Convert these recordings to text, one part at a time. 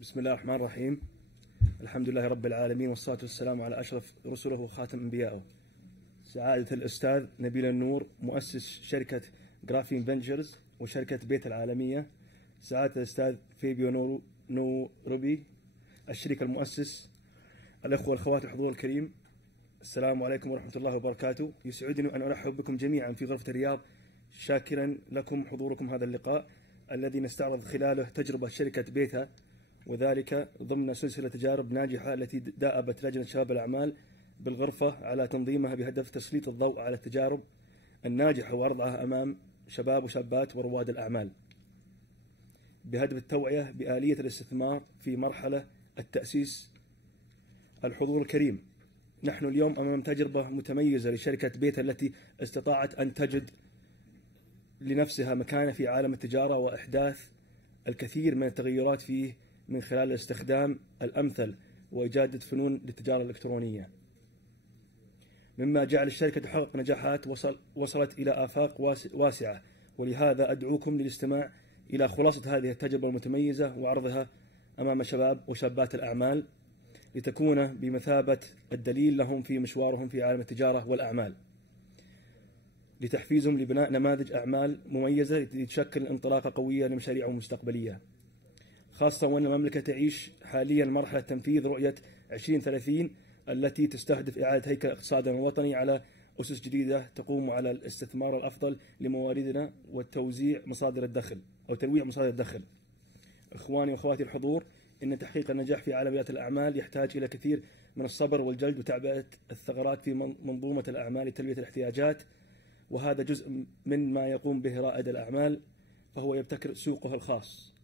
بسم الله الرحمن الرحيم. الحمد لله رب العالمين، والصلاة والسلام على أشرف رسله وخاتم أنبيائه. سعادة الأستاذ نبيل النور، مؤسس شركة جرافين فينجرز وشركة بيت العالمية. سعادة الأستاذ فيبيو نوروبي، الشريك المؤسس. الأخوة والأخوات الحضور الكريم، السلام عليكم ورحمة الله وبركاته. يسعدني أن أرحب بكم جميعا في غرفة الرياض، شاكرا لكم حضوركم هذا اللقاء الذي نستعرض خلاله تجربة شركة بيتها، وذلك ضمن سلسلة تجارب ناجحة التي دأبت لجنة شباب الأعمال بالغرفة على تنظيمها بهدف تسليط الضوء على التجارب الناجحة وعرضها أمام شباب وشابات ورواد الأعمال بهدف التوعية بآلية الاستثمار في مرحلة التأسيس. الحضور الكريم، نحن اليوم أمام تجربة متميزة لشركة بيتها التي استطاعت أن تجد لنفسها مكانة في عالم التجارة وإحداث الكثير من التغيرات فيه من خلال الاستخدام الأمثل وإجادة فنون للتجارة الإلكترونية، مما جعل الشركة تحقق نجاحات وصلت إلى آفاق واسعة. ولهذا أدعوكم للاستماع إلى خلاصة هذه التجربة المتميزة وعرضها أمام شباب وشابات الأعمال لتكون بمثابة الدليل لهم في مشوارهم في عالم التجارة والأعمال، لتحفيزهم لبناء نماذج أعمال مميزة لتشكل انطلاقة قوية لمشاريعهم المستقبلية، خاصة وأن المملكة تعيش حاليا مرحلة تنفيذ رؤية 2030 التي تستهدف إعادة هيكل اقتصادنا الوطني على أسس جديدة تقوم على الاستثمار الأفضل لمواردنا وتوزيع مصادر الدخل أو تنويع مصادر الدخل. إخواني وأخواتي الحضور، إن تحقيق النجاح في عالم ريادة الأعمال يحتاج إلى كثير من الصبر والجلد وتعبئة الثغرات في منظومة الأعمال لتلبية الاحتياجات، وهذا جزء من ما يقوم به رائد الأعمال، فهو يبتكر سوقه الخاص.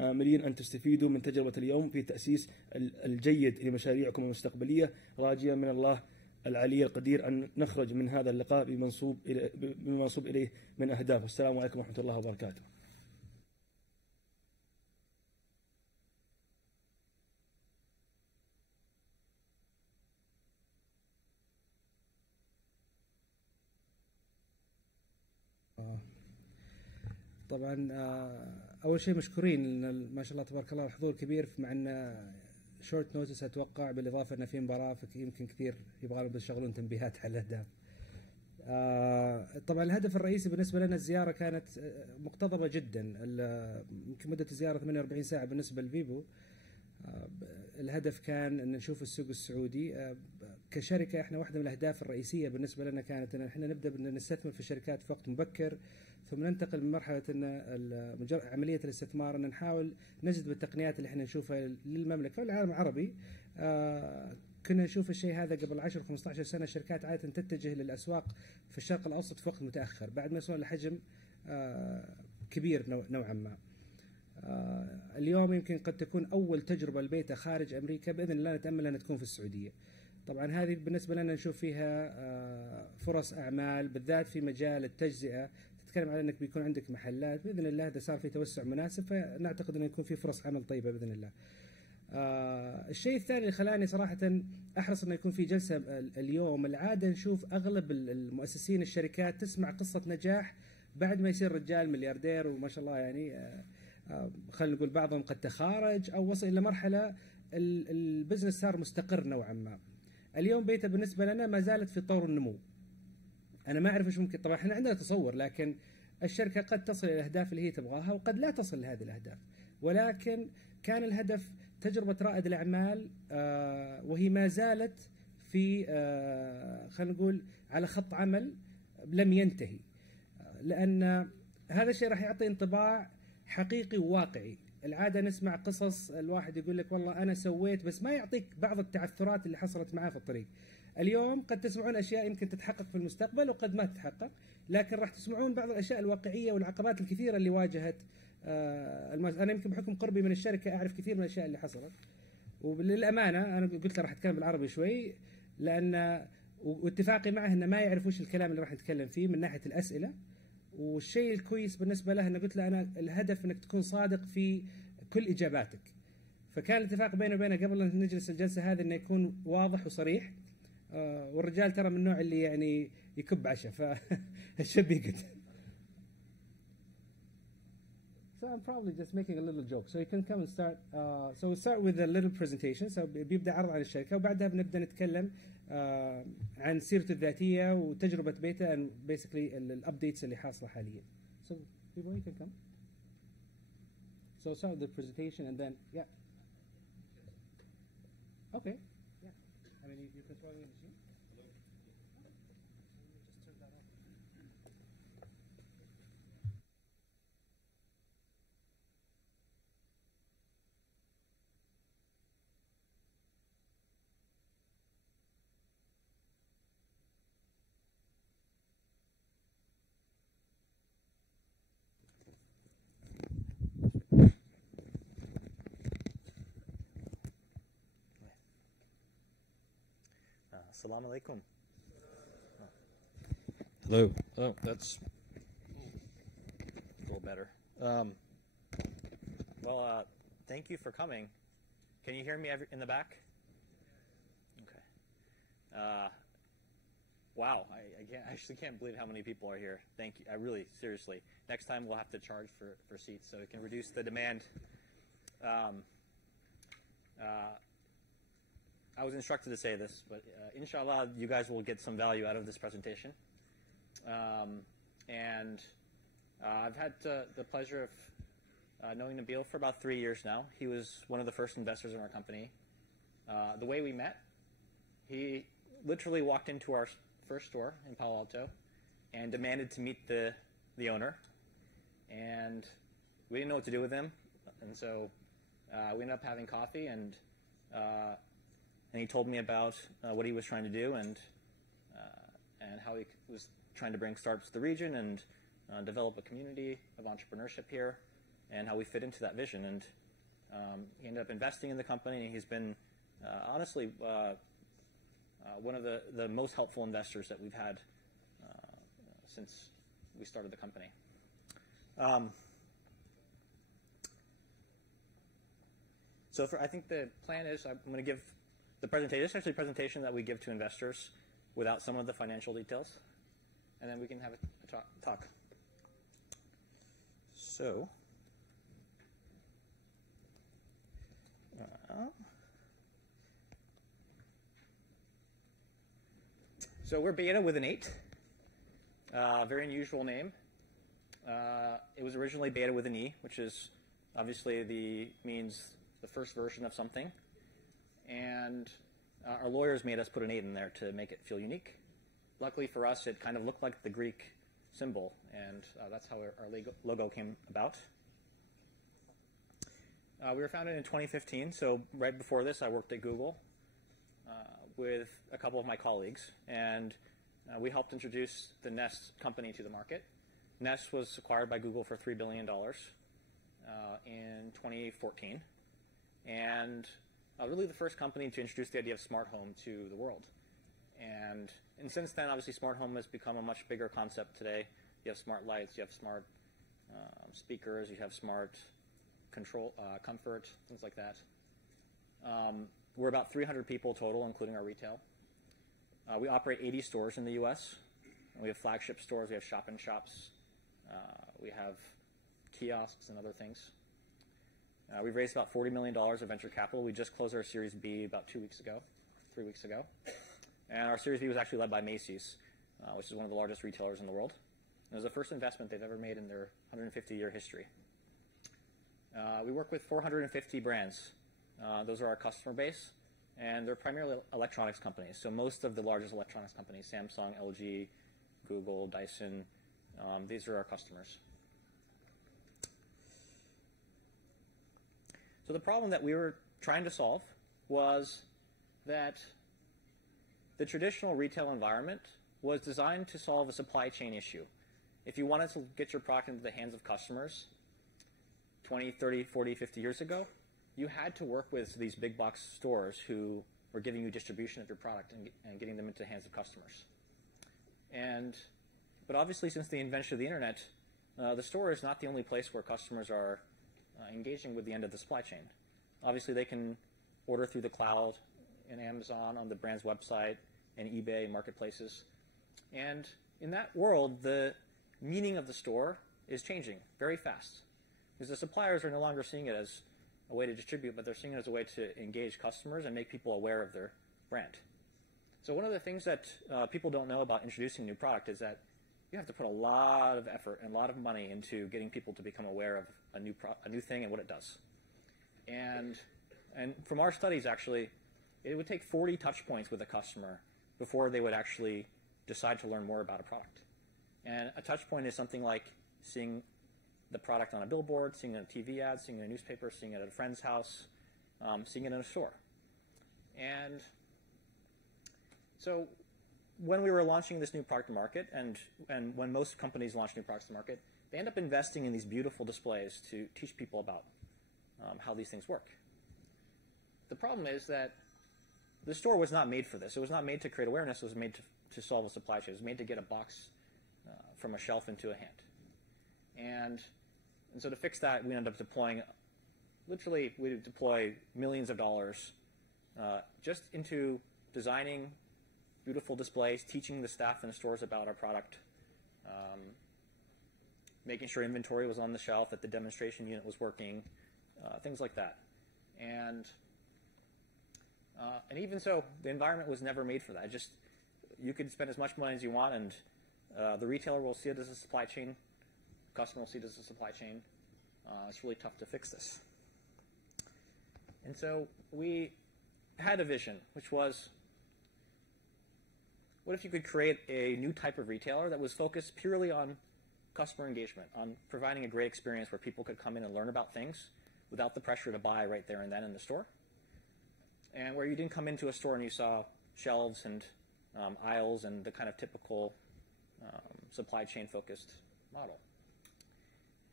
آملين أن تستفيدوا من تجربة اليوم في التأسيس الجيد لمشاريعكم المستقبلية، راجيا من الله العلي القدير أن نخرج من هذا اللقاء بمنصوب إليه من أهداف. والسلام عليكم ورحمة الله وبركاته. طبعا اول شيء مشكورين لان ما شاء الله تبارك الله الحضور كبير، مع ان شورت نوتس اتوقع، بالاضافه ان في مباراه يمكن كثير يبغى لهم يشغلون تنبيهات على الاهداف. طبعا الهدف الرئيسي بالنسبه لنا الزياره كانت مقتضبه جدا، يمكن مده الزياره 48 ساعه بالنسبه لفيبو. الهدف كان ان نشوف السوق السعودي كشركه. احنا واحده من الاهداف الرئيسيه بالنسبه لنا كانت ان احنا نبدا نستثمر في الشركات في وقت مبكر، ثم ننتقل من مرحله ان عمليه الاستثمار ان نحاول نجذب التقنيات اللي احنا نشوفها للمملكه والعالم العربي. كنا نشوف الشيء هذا قبل 10 15 سنه، الشركات عاده تتجه للاسواق في الشرق الاوسط في وقت متاخر بعد ما يصلون لحجم كبير نوعا ما. اليوم يمكن قد تكون أول تجربة لبيتها خارج أمريكا، بإذن الله نتأمل أنها تكون في السعودية. طبعا هذه بالنسبة لنا نشوف فيها فرص أعمال، بالذات في مجال التجزئة. تتكلم على أنك بيكون عندك محلات، بإذن الله إذا صار في توسع مناسب فنعتقد أنه يكون في فرص عمل طيبة بإذن الله. الشيء الثاني اللي خلاني صراحة أحرص أنه يكون في جلسة اليوم، العادة نشوف أغلب المؤسسين الشركات تسمع قصة نجاح بعد ما يصير رجال ملياردير وما شاء الله، يعني خلينا نقول بعضهم قد تخارج أو وصل إلى مرحلة البزنس صار مستقر نوعا ما. اليوم بيته بالنسبة لنا ما زالت في طور النمو. أنا ما أعرف إيش ممكن، طبعا إحنا عندنا تصور، لكن الشركة قد تصل إلى الأهداف اللي هي تبغاها وقد لا تصل لهذه الأهداف، ولكن كان الهدف تجربة رائد الأعمال، وهي ما زالت في خلينا نقول على خط عمل لم ينتهي، لأن هذا الشيء راح يعطي انطباع حقيقي وواقعي. العادة نسمع قصص الواحد يقول لك والله أنا سويت، بس ما يعطيك بعض التعثرات اللي حصلت معاه في الطريق. اليوم قد تسمعون أشياء يمكن تتحقق في المستقبل وقد ما تتحقق، لكن راح تسمعون بعض الأشياء الواقعية والعقبات الكثيرة اللي واجهت أنا يمكن بحكم قربي من الشركة أعرف كثير من الأشياء اللي حصلت. وللأمانة أنا قلت له راح أتكلم بالعربي شوي، لأن واتفاقي معه أنه ما يعرف وش الكلام اللي راح نتكلم فيه من ناحية الأسئلة. والشيء الكويس بالنسبة له أنا قلت له أنا الهدف أنك تكون صادق في كل إجاباتك. فكان الاتفاق بيني وبينه قبل أن نجلس الجلسة هذه أنه يكون واضح وصريح. والرجال ترى من النوع اللي يعني يكب عشاء، فالشب يقعد. So I'm probably just making a little joke. So you can come and start. So we'll start with a little presentation. So بيبدأ عرض عن الشركة وبعدها بنبدأ نتكلم عن سيرته الذاتية وتجربة بيتا and basically الابديتس اللي حاصلة حاليا. So people you can come. So start with the presentation and then yeah. Okay. Yeah. I mean you controlling the machine. Just turn that off. Assalamu alaikum. Hello. Oh, that's a little better. Thank you for coming. Can you hear me in the back? Okay. Wow, I actually can't believe how many people are here. Thank you. I really, seriously. Next time we'll have to charge for seats so it can reduce the demand. I was instructed to say this, but inshallah, you guys will get some value out of this presentation. I've had the pleasure of knowing Nabil for about 3 years now. He was one of the first investors in our company. The way we met, he literally walked into our first store in Palo Alto and demanded to meet the owner. And we didn't know what to do with him. And so we ended up having coffee, and he told me about what he was trying to do and how he was trying to bring startups to the region and develop a community of entrepreneurship here, and how we fit into that vision. And he ended up investing in the company, and he's been honestly one of the most helpful investors that we've had since we started the company. I think the plan is I'm going to give the presentation. This is actually a presentation that we give to investors without some of the financial details, and then we can have a talk. So we're Beta with an 8. Very unusual name. It was originally Beta with an E, which is obviously means the first version of something. And our lawyers made us put an 8 in there to make it feel unique. Luckily for us, it kind of looked like the Greek symbol, and that's how our logo came about. We were founded in 2015, so right before this, I worked at Google with a couple of my colleagues, and we helped introduce the Nest company to the market. Nest was acquired by Google for $3 billion in 2014, and really the first company to introduce the idea of smart home to the world. And since then, obviously, smart home has become a much bigger concept today. You have smart lights, you have smart speakers, you have smart control, comfort, things like that. We're about 300 people total, including our retail. We operate 80 stores in the U.S. And we have flagship stores, we have shop-in-shops, we have kiosks and other things. We've raised about $40 million of venture capital. We just closed our Series B about 3 weeks ago. And our Series B was actually led by Macy's, which is one of the largest retailers in the world. It was the first investment they've ever made in their 150-year history. We work with 450 brands. Those are our customer base, and they're primarily electronics companies. So most of the largest electronics companies, Samsung, LG, Google, Dyson, these are our customers. So the problem that we were trying to solve was that the traditional retail environment was designed to solve a supply chain issue. If you wanted to get your product into the hands of customers 20, 30, 40, 50 years ago, you had to work with these big box stores who were giving you distribution of your product and getting them into the hands of customers. But obviously, since the invention of the internet, the store is not the only place where customers are engaging with the end of the supply chain. Obviously, they can order through the cloud and Amazon on the brand's website and eBay marketplaces. And in that world, the meaning of the store is changing very fast. Because the suppliers are no longer seeing it as a way to distribute, but they're seeing it as a way to engage customers and make people aware of their brand. So one of the things that people don't know about introducing a new product is that you have to put a lot of effort and a lot of money into getting people to become aware of a new thing and what it does. And from our studies, actually, it would take 40 touch points with a customer before they would actually decide to learn more about a product. And a touch point is something like seeing the product on a billboard, seeing it on a TV ad, seeing it in a newspaper, seeing it at a friend's house, seeing it in a store. And so when we were launching this new product to market, and when most companies launch new products to market, they end up investing in these beautiful displays to teach people about how these things work. The problem is that the store was not made for this. It was not made to create awareness. It was made to solve a supply chain. It was made to get a box from a shelf into a hand. And so to fix that, we ended up deploying, literally, we deploy millions of dollars just into designing beautiful displays, teaching the staff in the stores about our product, making sure inventory was on the shelf, that the demonstration unit was working, things like that. And even so, the environment was never made for that. You could spend as much money as you want, and the retailer will see it as a supply chain. The customer will see it as a supply chain. It's really tough to fix this. And so we had a vision, which was, what if you could create a new type of retailer that was focused purely on customer engagement, on providing a great experience where people could come in and learn about things without the pressure to buy right there and then in the store, and where you didn't come into a store and you saw shelves and aisles and the kind of typical supply chain focused model.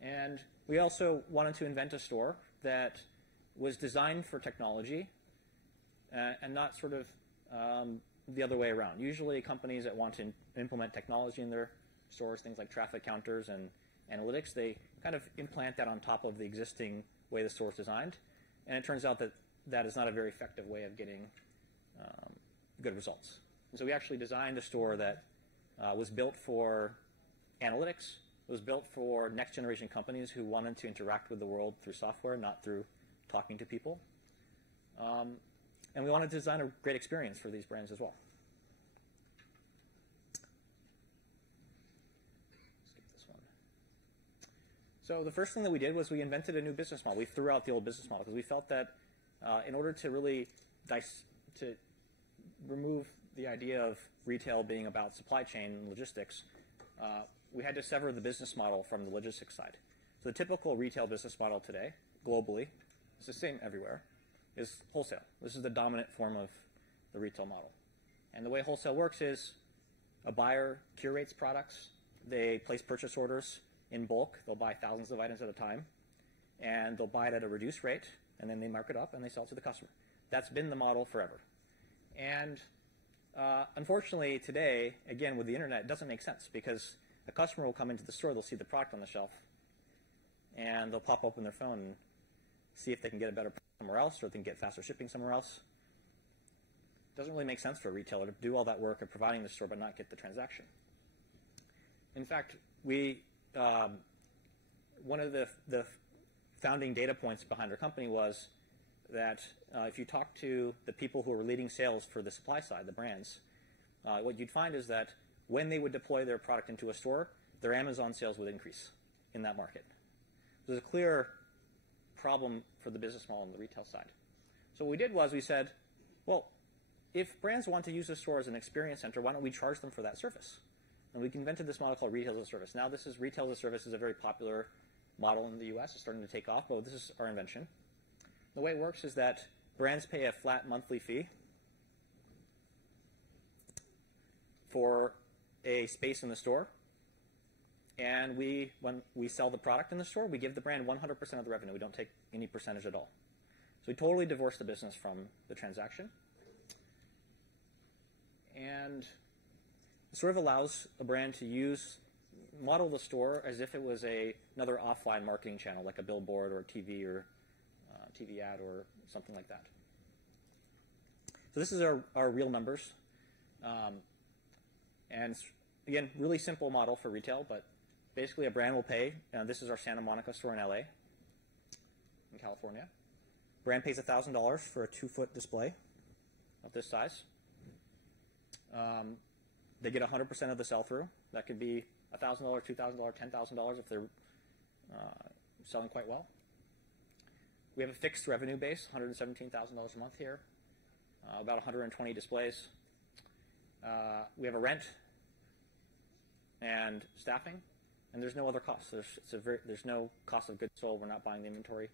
And we also wanted to invent a store that was designed for technology and not sort of the other way around. Usually companies that want to implement technology in their stores, things like traffic counters and analytics, they kind of implant that on top of the existing way the store is designed. And it turns out that that is not a very effective way of getting good results. And so we actually designed a store that was built for analytics. It was built for next generation companies who wanted to interact with the world through software, not through talking to people. And we wanted to design a great experience for these brands as well. Skip this one. So the first thing that we did was we invented a new business model. We threw out the old business model because we felt that in order to really to remove the idea of retail being about supply chain and logistics, we had to sever the business model from the logistics side. So the typical retail business model today, globally, it's the same everywhere, is wholesale. This is the dominant form of the retail model. And the way wholesale works is a buyer curates products. They place purchase orders in bulk. They'll buy thousands of items at a time. And they'll buy it at a reduced rate. And then they mark it up and they sell it to the customer. That's been the model forever. And unfortunately today, again, with the internet, it doesn't make sense because a customer will come into the store, they'll see the product on the shelf, and they'll pop open their phone and see if they can get a better price somewhere else or if they can get faster shipping somewhere else. It doesn't really make sense for a retailer to do all that work of providing the store but not get the transaction. In fact, one of the founding data points behind our company was that if you talk to the people who were leading sales for the supply side, the brands, what you'd find is that when they would deploy their product into a store, their Amazon sales would increase in that market. There's a clear problem for the business model on the retail side. So what we did was we said, well, if brands want to use the store as an experience center, why don't we charge them for that service? And we invented this model called retail as a service. Now retail as a service is a very popular model in the US. It's starting to take off, but this is our invention. The way it works is that brands pay a flat monthly fee for a space in the store, and when we sell the product in the store, we give the brand 100% of the revenue. We don't take any percentage at all. So we totally divorce the business from the transaction. And it sort of allows a brand to model the store as if it was another offline marketing channel, like a billboard or TV or TV ad or something like that. So this is our real numbers. And again, really simple model for retail, but basically a brand will pay. This is our Santa Monica store in LA. in California. Brand pays $1,000 for a 2-foot display of this size. They get 100% of the sell-through. That could be $1,000, $2,000, $10,000 if they're selling quite well. We have a fixed revenue base, $117,000 a month here, about 120 displays. We have a rent and staffing, and there's no other costs. There's no cost of goods sold. We're not buying the inventory,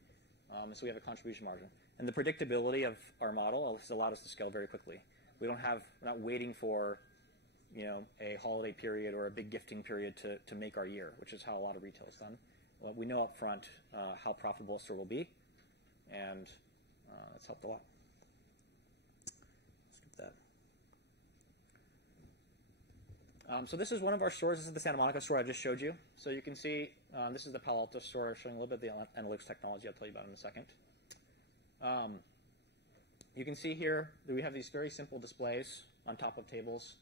and so we have a contribution margin. And the predictability of our model has allowed us to scale very quickly. We're not waiting for, a holiday period or a big gifting period to make our year, which is how a lot of retail is done. Well, we know up front how profitable a store will be, and that's helped a lot. Skip that. So this is one of our stores. This is the Santa Monica store I just showed you. So you can see this is the Palo Alto store, showing a little bit of the analytics technology I'll tell you about in a second. You can see here that we have these very simple displays on top of tables.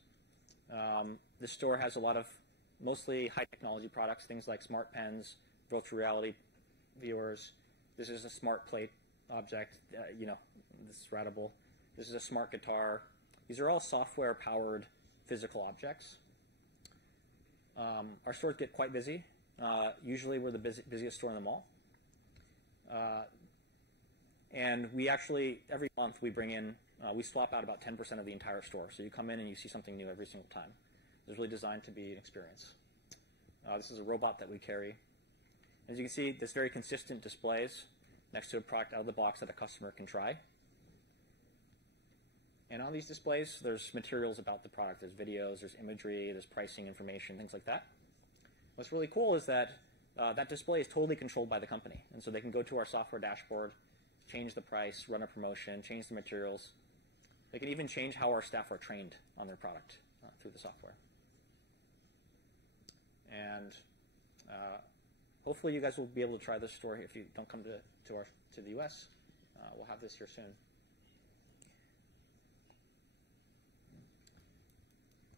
This store has a lot of mostly high technology products, things like smart pens, virtual reality viewers. This is a smart plate object, this is routable. This is a smart guitar. These are all software powered physical objects. Our stores get quite busy. Usually we're the busiest store in the mall. And we actually, every month we bring in, we swap out about 10% of the entire store. So you come in and you see something new every single time. It's really designed to be an experience. This is a robot that we carry. As you can see, there's very consistent displays next to a product out of the box that a customer can try. And on these displays, there's materials about the product. There's videos, there's imagery, there's pricing information, things like that. What's really cool is that that display is totally controlled by the company. And so they can go to our software dashboard, change the price, run a promotion, change the materials. They can even change how our staff are trained on their product through the software. And hopefully you guys will be able to try this store if you don't come to the US. We'll have this here soon.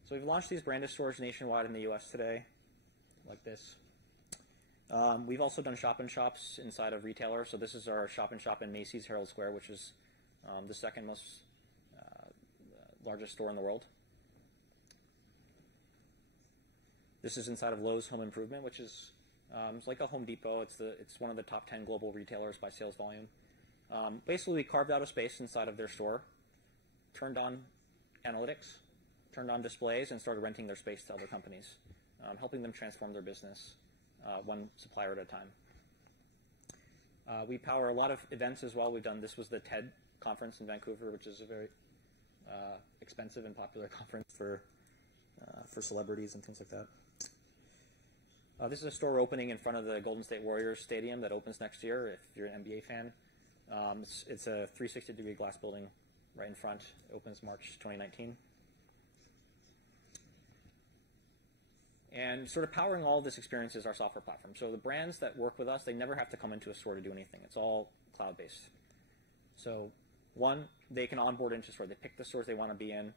So we've launched these branded stores nationwide in the US today, like this. We've also done shop-in-shops inside of retailers. So this is our shop-in-shop in Macy's Herald Square, which is the second most largest store in the world. This is inside of Lowe's Home Improvement, which is it's like a Home Depot. It's one of the top 10 global retailers by sales volume. Basically, we carved out a space inside of their store, turned on analytics, turned on displays, and started renting their space to other companies, helping them transform their business one supplier at a time. We power a lot of events as well. This was the TED conference in Vancouver, which is a very expensive and popular conference for celebrities and things like that. This is a store opening in front of the Golden State Warriors Stadium that opens next year if you're an NBA fan. It's a 360-degree glass building right in front. It opens March 2019. And sort of powering all of this experience is our software platform. So the brands that work with us, they never have to come into a store to do anything. It's all cloud-based. So one, they can onboard into a store. They pick the stores they want to be in.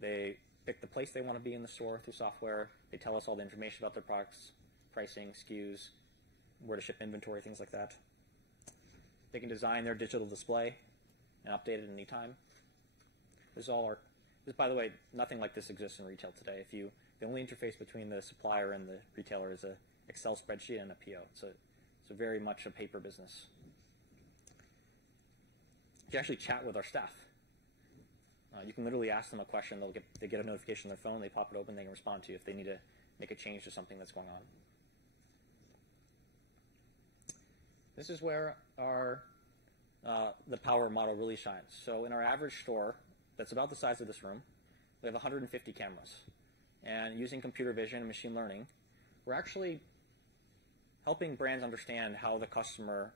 They pick the place they want to be in the store through software. They tell us all the information about their products, pricing, SKUs, where to ship inventory, things like that. They can design their digital display and update it at any time. By the way, nothing like this exists in retail today. The only interface between the supplier and the retailer is an Excel spreadsheet and a PO. So it's very much a paper business. You can actually chat with our staff. You can literally ask them a question. They get a notification on their phone. They pop it open. They can respond to you if they need to make a change to something that's going on. This is where the power model really shines. So in our average store, that's about the size of this room, we have 150 cameras. And using computer vision and machine learning, we're actually helping brands understand how the customer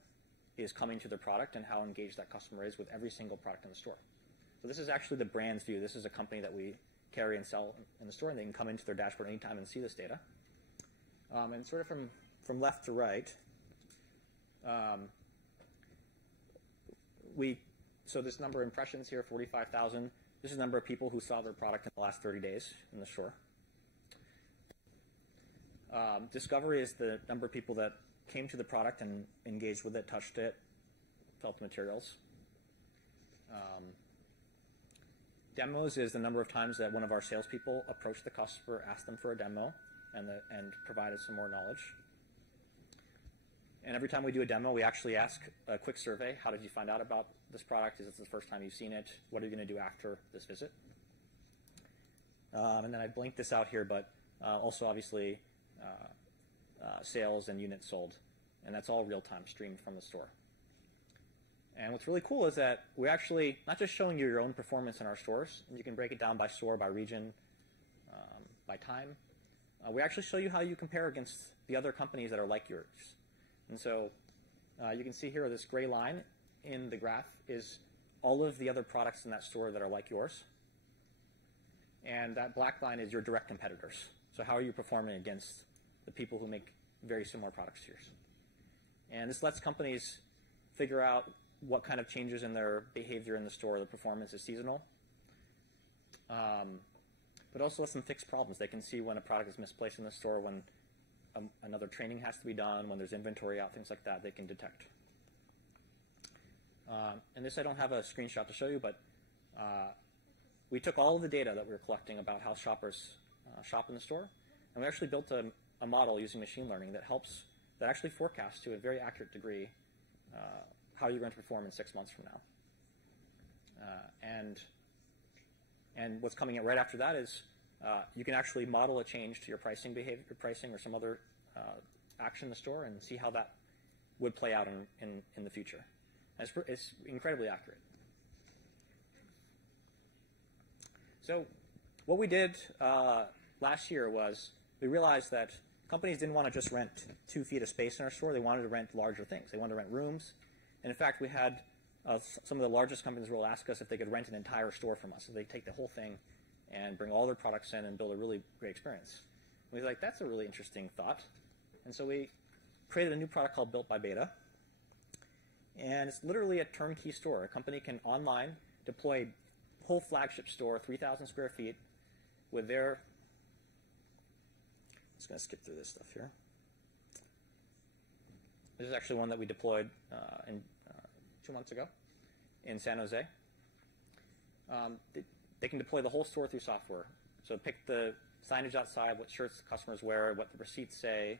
is coming to their product and how engaged that customer is with every single product in the store. So this is actually the brand's view. This is a company that we carry and sell in the store, and they can come into their dashboard anytime and see this data. And sort of from left to right, so this number of impressions here, 45,000. This is the number of people who saw their product in the last 30 days in the store. Discovery is the number of people that came to the product and engaged with it, touched it, felt the materials. Demos is the number of times that one of our salespeople approached the customer, asked them for a demo, and provided some more knowledge. And every time we do a demo, we actually ask a quick survey. How did you find out about this product? Is this the first time you've seen it? What are you going to do after this visit? And then I blinked this out here, but also obviously sales and units sold. And that's all real-time streamed from the store. And what's really cool is that we're actually not just showing you your own performance in our stores. You can break it down by store, by region, by time. We actually show you how you compare against the other companies that are like yours. And so you can see here this gray line in the graph is all of the other products in that store that are like yours. And that black line is your direct competitors. So how are you performing against the people who make very similar products to yours? And this lets companies figure out what kind of changes in their behavior in the store, the performance is seasonal. But also lets them fix problems. They can see when a product is misplaced in the store, when another training has to be done, when there's inventory out, things like that, they can detect. And this I don't have a screenshot to show you, but we took all of the data that we were collecting about how shoppers shop in the store, and we actually built a model using machine learning that actually forecasts to a very accurate degree how you're going to perform in 6 months from now. And what's coming out right after that is you can actually model a change to your pricing behavior, or some other action in the store, and see how that would play out in the future. And it's incredibly accurate. So what we did last year was we realized that companies didn't want to just rent 2 feet of space in our store. They wanted to rent larger things. They wanted to rent rooms. And in fact, we had some of the largest companies will ask us if they could rent an entire store from us. So they take the whole thing and bring all their products in and build a really great experience. And we were like, that's a really interesting thought. And so we created a new product called Built by Beta. And it's literally a turnkey store. A company can online deploy a whole flagship store, 3,000 square feet, with their... I'm just going to skip through this stuff here. This is actually one that we deployed 2 months ago in San Jose. They can deploy the whole store through software. So pick the signage outside, what shirts the customers wear, what the receipts say,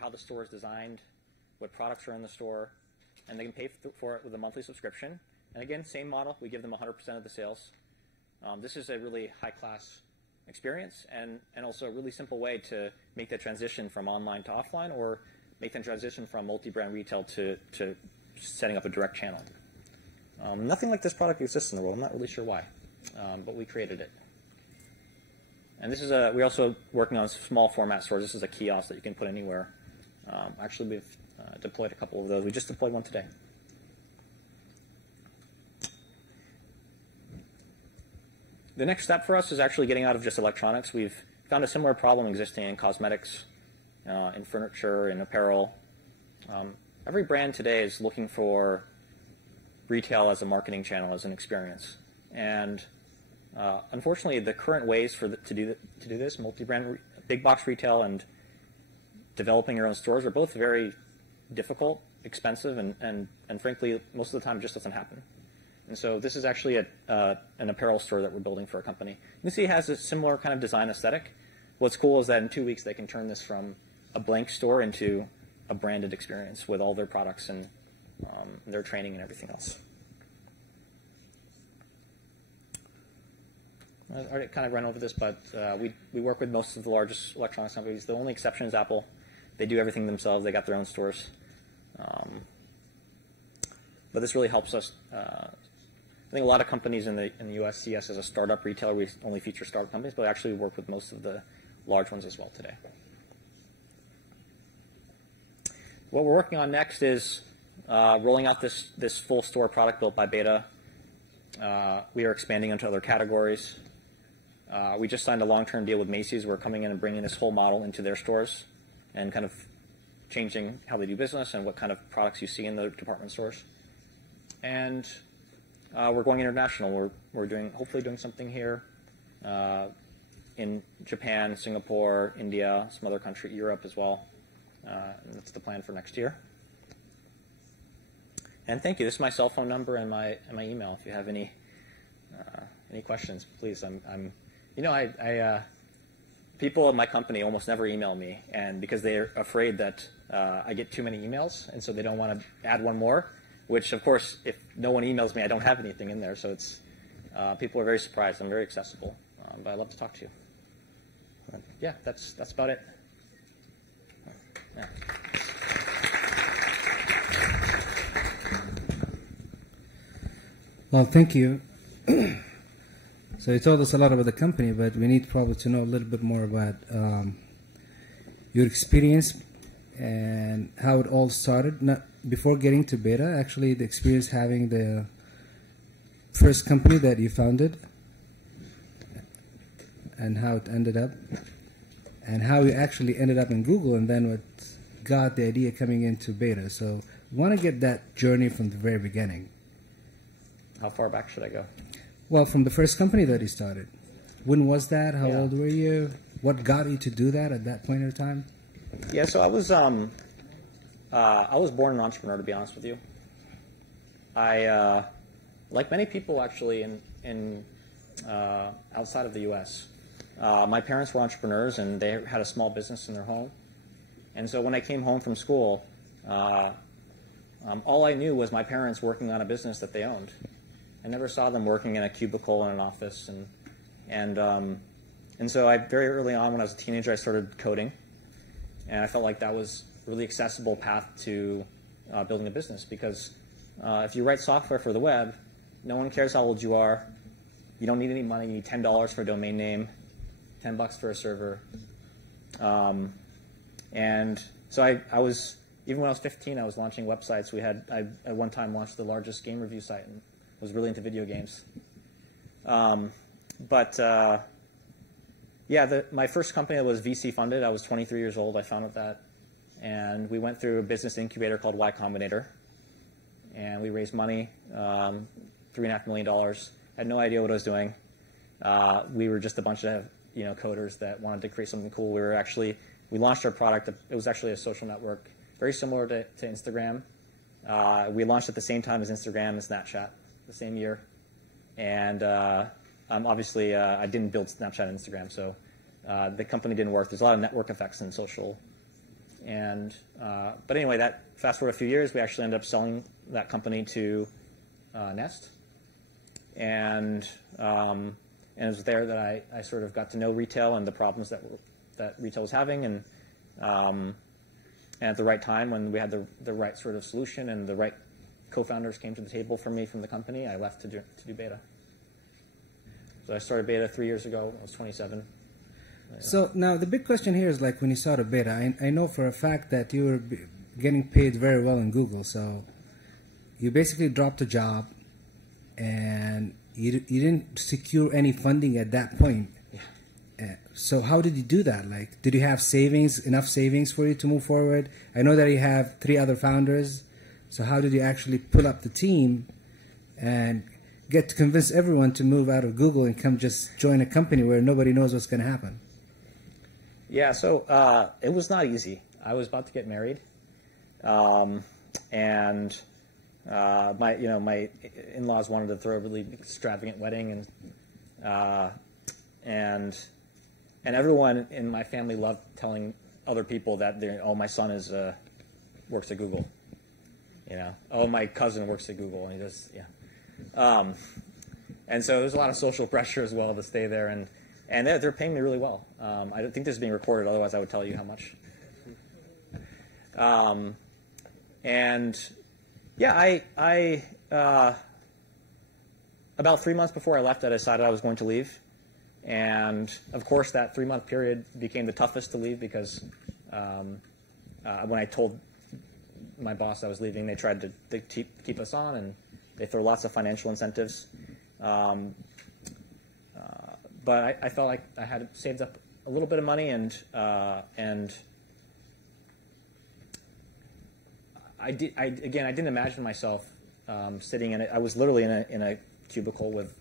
how the store is designed, what products are in the store, and they can pay for it with a monthly subscription. And again, same model. We give them 100% of the sales. This is a really high-class experience, and also a really simple way to make that transition from online to offline, or make that transition from multi-brand retail to setting up a direct channel. Nothing like this product exists in the world. I'm not really sure why, but we created it. And this is we're also working on small format stores. This is a kiosk that you can put anywhere. Actually, we've deployed a couple of those. We just deployed one today. The next step for us is actually getting out of just electronics. We've found a similar problem existing in cosmetics, in furniture, in apparel. Every brand today is looking for retail as a marketing channel, as an experience. And unfortunately, the current ways to do this, multi-brand, big box retail and developing your own stores, are both very difficult, expensive, and frankly, most of the time it just doesn't happen. And so this is actually an apparel store that we're building for a company. You can see it has a similar kind of design aesthetic. What's cool is that in 2 weeks they can turn this from a blank store into a branded experience with all their products and their training and everything else. I already kind of ran over this, but we work with most of the largest electronics companies. The only exception is Apple. They do everything themselves. They got their own stores. But this really helps us. I think a lot of companies in the U.S. see us as a startup retailer. We only feature startup companies, but actually we work with most of the large ones as well today. What we're working on next is rolling out this full store product Built by Beta. We are expanding into other categories. We just signed a long-term deal with Macy's. We're coming in and bringing this whole model into their stores and kind of changing how they do business and what kind of products you see in the department stores. And we're going international. We're hopefully doing something here in Japan, Singapore, India, some other country, Europe as well. That's the plan for next year. And thank you. This is my cell phone number and my email. If you have any questions, please. People in my company almost never email me, and because they're afraid that I get too many emails, and so they don't want to add one more. Which, of course, if no one emails me, I don't have anything in there. So it's people are very surprised. I'm very accessible, but I love to talk to you. Yeah, that's about it. Yeah. Well, thank you. So you told us a lot about the company, but we need probably to know a little bit more about your experience and how it all started. Not before getting to beta, actually, the experience having the first company that you founded and how it ended up, and how you actually ended up in Google, and then what got the idea coming into beta. So I want to get that journey from the very beginning. How far back should I go? Well, from the first company that you started. When was that? How old were you? What got you to do that at that point in time? Yeah, so I was born an entrepreneur, to be honest with you. I, like many people actually in outside of the U.S., my parents were entrepreneurs and they had a small business in their home. And so when I came home from school, all I knew was my parents working on a business that they owned. I never saw them working in a cubicle in an office, and so I very early on when I was a teenager I started coding, and I felt like that was a really accessible path to building a business, because if you write software for the web, no one cares how old you are. You don't need any money. You need $10 for a domain name, $10 for a server, and so I was, even when I was 15, I was launching websites. I at one time launched the largest game review site and was really into video games. My first company was VC funded. I was 23 years old. I founded that. And we went through a business incubator called Y Combinator. And we raised money, $3.5 million. I had no idea what I was doing. We were just a bunch of coders that wanted to create something cool. We launched our product. It was actually a social network, very similar to Instagram. We launched at the same time as Instagram and Snapchat, the same year. And obviously, I didn't build Snapchat and Instagram, so the company didn't work. There's a lot of network effects in social. But anyway, fast forward a few years, we actually ended up selling that company to Nest. And it was there that I sort of got to know retail and the problems that retail was having. And at the right time, when we had the right sort of solution and the right co-founders came to the table for me from the company, I left to do beta. So I started beta 3 years ago. I was 27. So now the big question here is, like, when you started beta, I know for a fact that you were getting paid very well in Google. So you basically dropped a job, and you didn't secure any funding at that point. Yeah. So how did you do that? Like, did you have enough savings for you to move forward? I know that you have 3 other founders. So how did you actually pull up the team and get to convince everyone to move out of Google and come just join a company where nobody knows what's going to happen? Yeah, so it was not easy. I was about to get married, and my in-laws wanted to throw a really extravagant wedding, and everyone in my family loved telling other people that my son works at Google. Oh, my cousin works at Google, and he just, and so there's a lot of social pressure as well to stay there, and they're paying me really well. I don't think this is being recorded, otherwise I would tell you how much. About 3 months before I left, I decided I was going to leave, and of course that 3-month period became the toughest to leave, because when I told my boss I was leaving, they tried to keep us on, and they threw lots of financial incentives. But I felt like I had saved up a little bit of money, and I didn't imagine myself sitting in it. I was literally in a cubicle with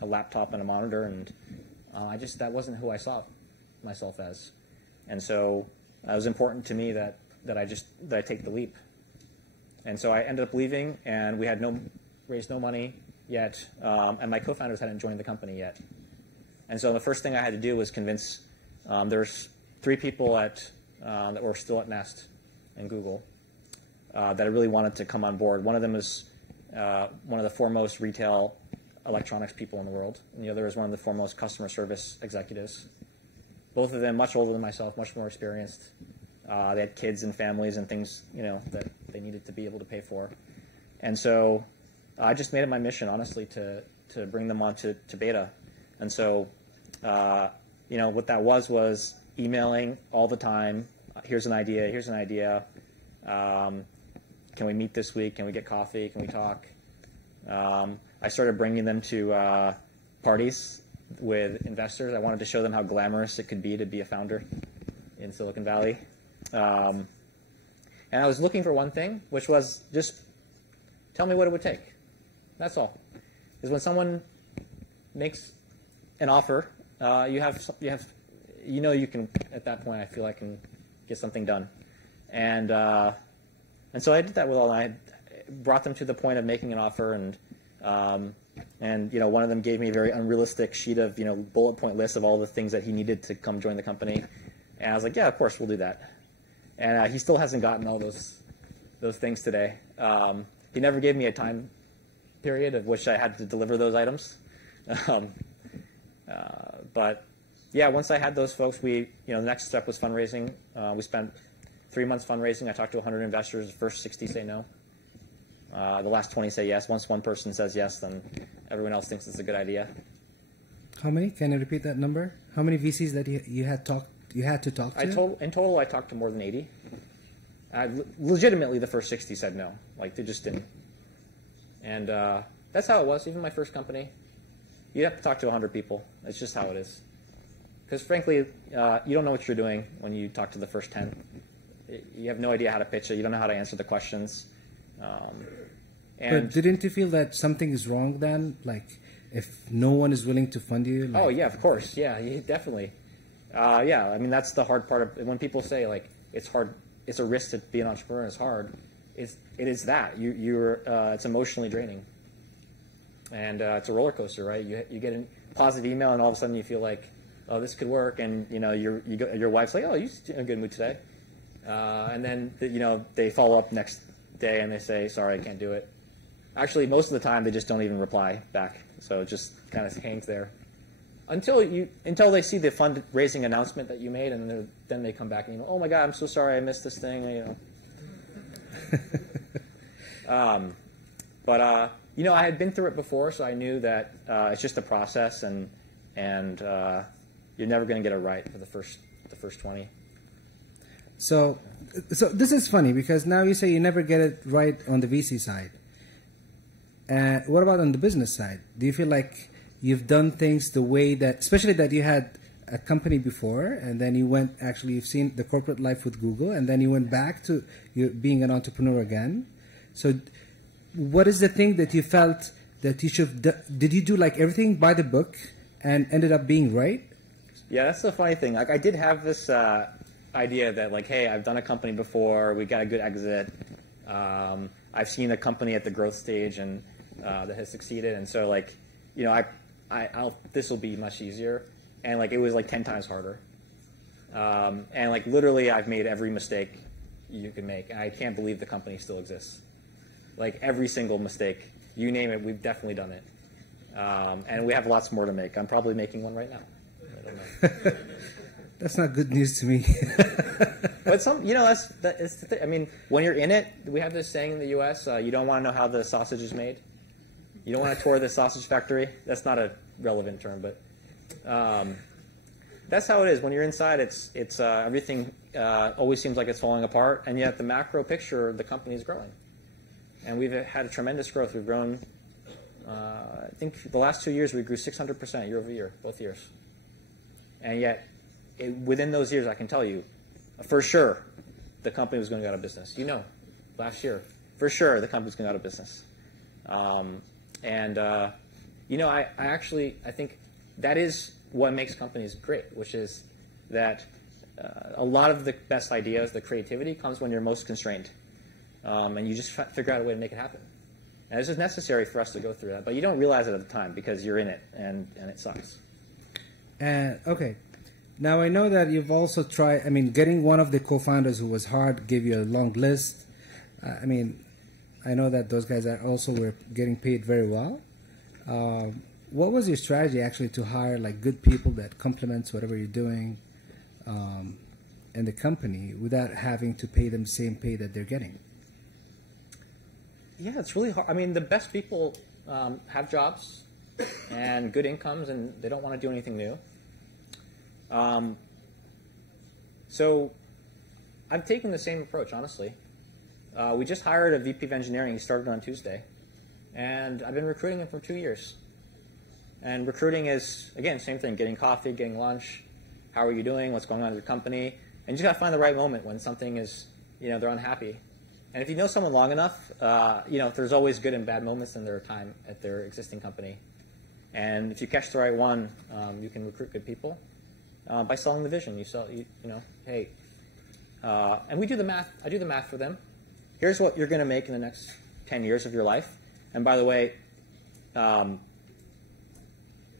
a laptop and a monitor, and that wasn't who I saw myself as. And so it was important to me that that I take the leap. And so I ended up leaving, and we had raised no money yet, and my co-founders hadn't joined the company yet. And so the first thing I had to do was convince, there's 3 people that were still at Nest and Google that I really wanted to come on board. One of them is one of the foremost retail electronics people in the world, and the other is one of the foremost customer service executives. Both of them much older than myself, much more experienced. They had kids and families and things, that they needed to be able to pay for. And so I just made it my mission, honestly, to bring them on to beta. And so, what that was emailing all the time. Here's an idea. Can we meet this week? Can we get coffee? Can we talk? I started bringing them to parties with investors. I wanted to show them how glamorous it could be to be a founder in Silicon Valley. And I was looking for one thing, which was just tell me what it would take. That's all. Because when someone makes an offer, you can, at that point, I feel I can get something done. And so I did that with all. I brought them to the point of making an offer, and one of them gave me a very unrealistic sheet of bullet point list of all the things that he needed to come join the company. And I was like, yeah, of course we'll do that. And he still hasn't gotten all those things today. He never gave me a time period of which I had to deliver those items. But yeah, once I had those folks, the next step was fundraising. We spent 3 months fundraising. I talked to 100 investors. The first 60 say no. The last 20 say yes. Once one person says yes, then everyone else thinks it's a good idea. How many? Can you repeat that number? How many VCs that you had to talk to? In total, I talked to more than 80. Legitimately, the first 60 said no. Like, they just didn't. And that's how it was. Even my first company, you have to talk to 100 people. It's just how it is. Because frankly, you don't know what you're doing when you talk to the first 10. You have no idea how to pitch it. You don't know how to answer the questions. But didn't you feel that something is wrong then? Like, if no one is willing to fund you? Oh, yeah, of course. Yeah, definitely. Yeah, I mean, that's the hard part of when people say, like, it's hard, it's a risk to be an entrepreneur, it's hard. It is that. It's emotionally draining. And it's a roller coaster, right? You get a positive email, and all of a sudden you feel like, oh, this could work. And, your wife's like, oh, you're in a good mood today. And then, they follow up next day and they say, sorry, I can't do it. Actually, most of the time, they just don't even reply back. So it just kind of hangs there. Until they see the fundraising announcement that you made, and then they come back and oh my God, I'm so sorry, I missed this thing. But I had been through it before, so I knew that it's just a process, and you're never going to get it right for the first 20. So this is funny because now you say you never get it right on the VC side. What about on the business side? Do you feel like you've done things the way that, especially that you had a company before, and then you've seen the corporate life with Google, and then you went back to being an entrepreneur again. So what is the thing that you felt that you should, did you do like everything by the book and ended up being right? Yeah, that's the funny thing. Like, I did have this idea that, like, hey, I've done a company before, we got a good exit, I've seen a company at the growth stage and that has succeeded, and so, like, this will be much easier, and like it was like 10 times harder, and like literally I've made every mistake you can make, and I can't believe the company still exists. Like every single mistake, you name it, we've definitely done it, and we have lots more to make. I'm probably making one right now. I don't know. That's not good news to me. But that's the thing. I mean, when you're in it, we have this saying in the U.S. You don't want to know how the sausage is made. You don't want to tour the sausage factory. That's not a relevant term, but that's how it is. When you're inside, it's everything always seems like it's falling apart, and yet the macro picture, the company is growing, and we've had a tremendous growth. We've grown. I think the last 2 years we grew 600% year over year, both years, and yet within those years, I can tell you, for sure, the company was going to go out of business. Last year, for sure, the company was going out of business. I think that is what makes companies great, which is that a lot of the best ideas, the creativity, comes when you're most constrained. And you just figure out a way to make it happen. And it's just necessary for us to go through that. But you don't realize it at the time because you're in it, and it sucks. Okay. Now, I know that you've also tried, I mean, getting one of the co-founders who was hard, gave you a long list. I mean, I know that those guys are also were getting paid very well. What was your strategy actually to hire like good people that complements whatever you're doing in the company without having to pay them the same pay that they're getting? Yeah, it's really hard. I mean, the best people have jobs and good incomes, and they don't want to do anything new. So I've taken the same approach, honestly. We just hired a VP of engineering. He started on Tuesday. And I've been recruiting him for 2 years. And recruiting is, again, same thing, getting coffee, getting lunch. How are you doing? What's going on at your company? And you just got to find the right moment when something is, they're unhappy. And if you know someone long enough, there's always good and bad moments in their time at their existing company. And if you catch the right one, you can recruit good people by selling the vision. You sell, hey, and we do the math. I do the math for them. Here's what you're going to make in the next 10 years of your life. And by the way,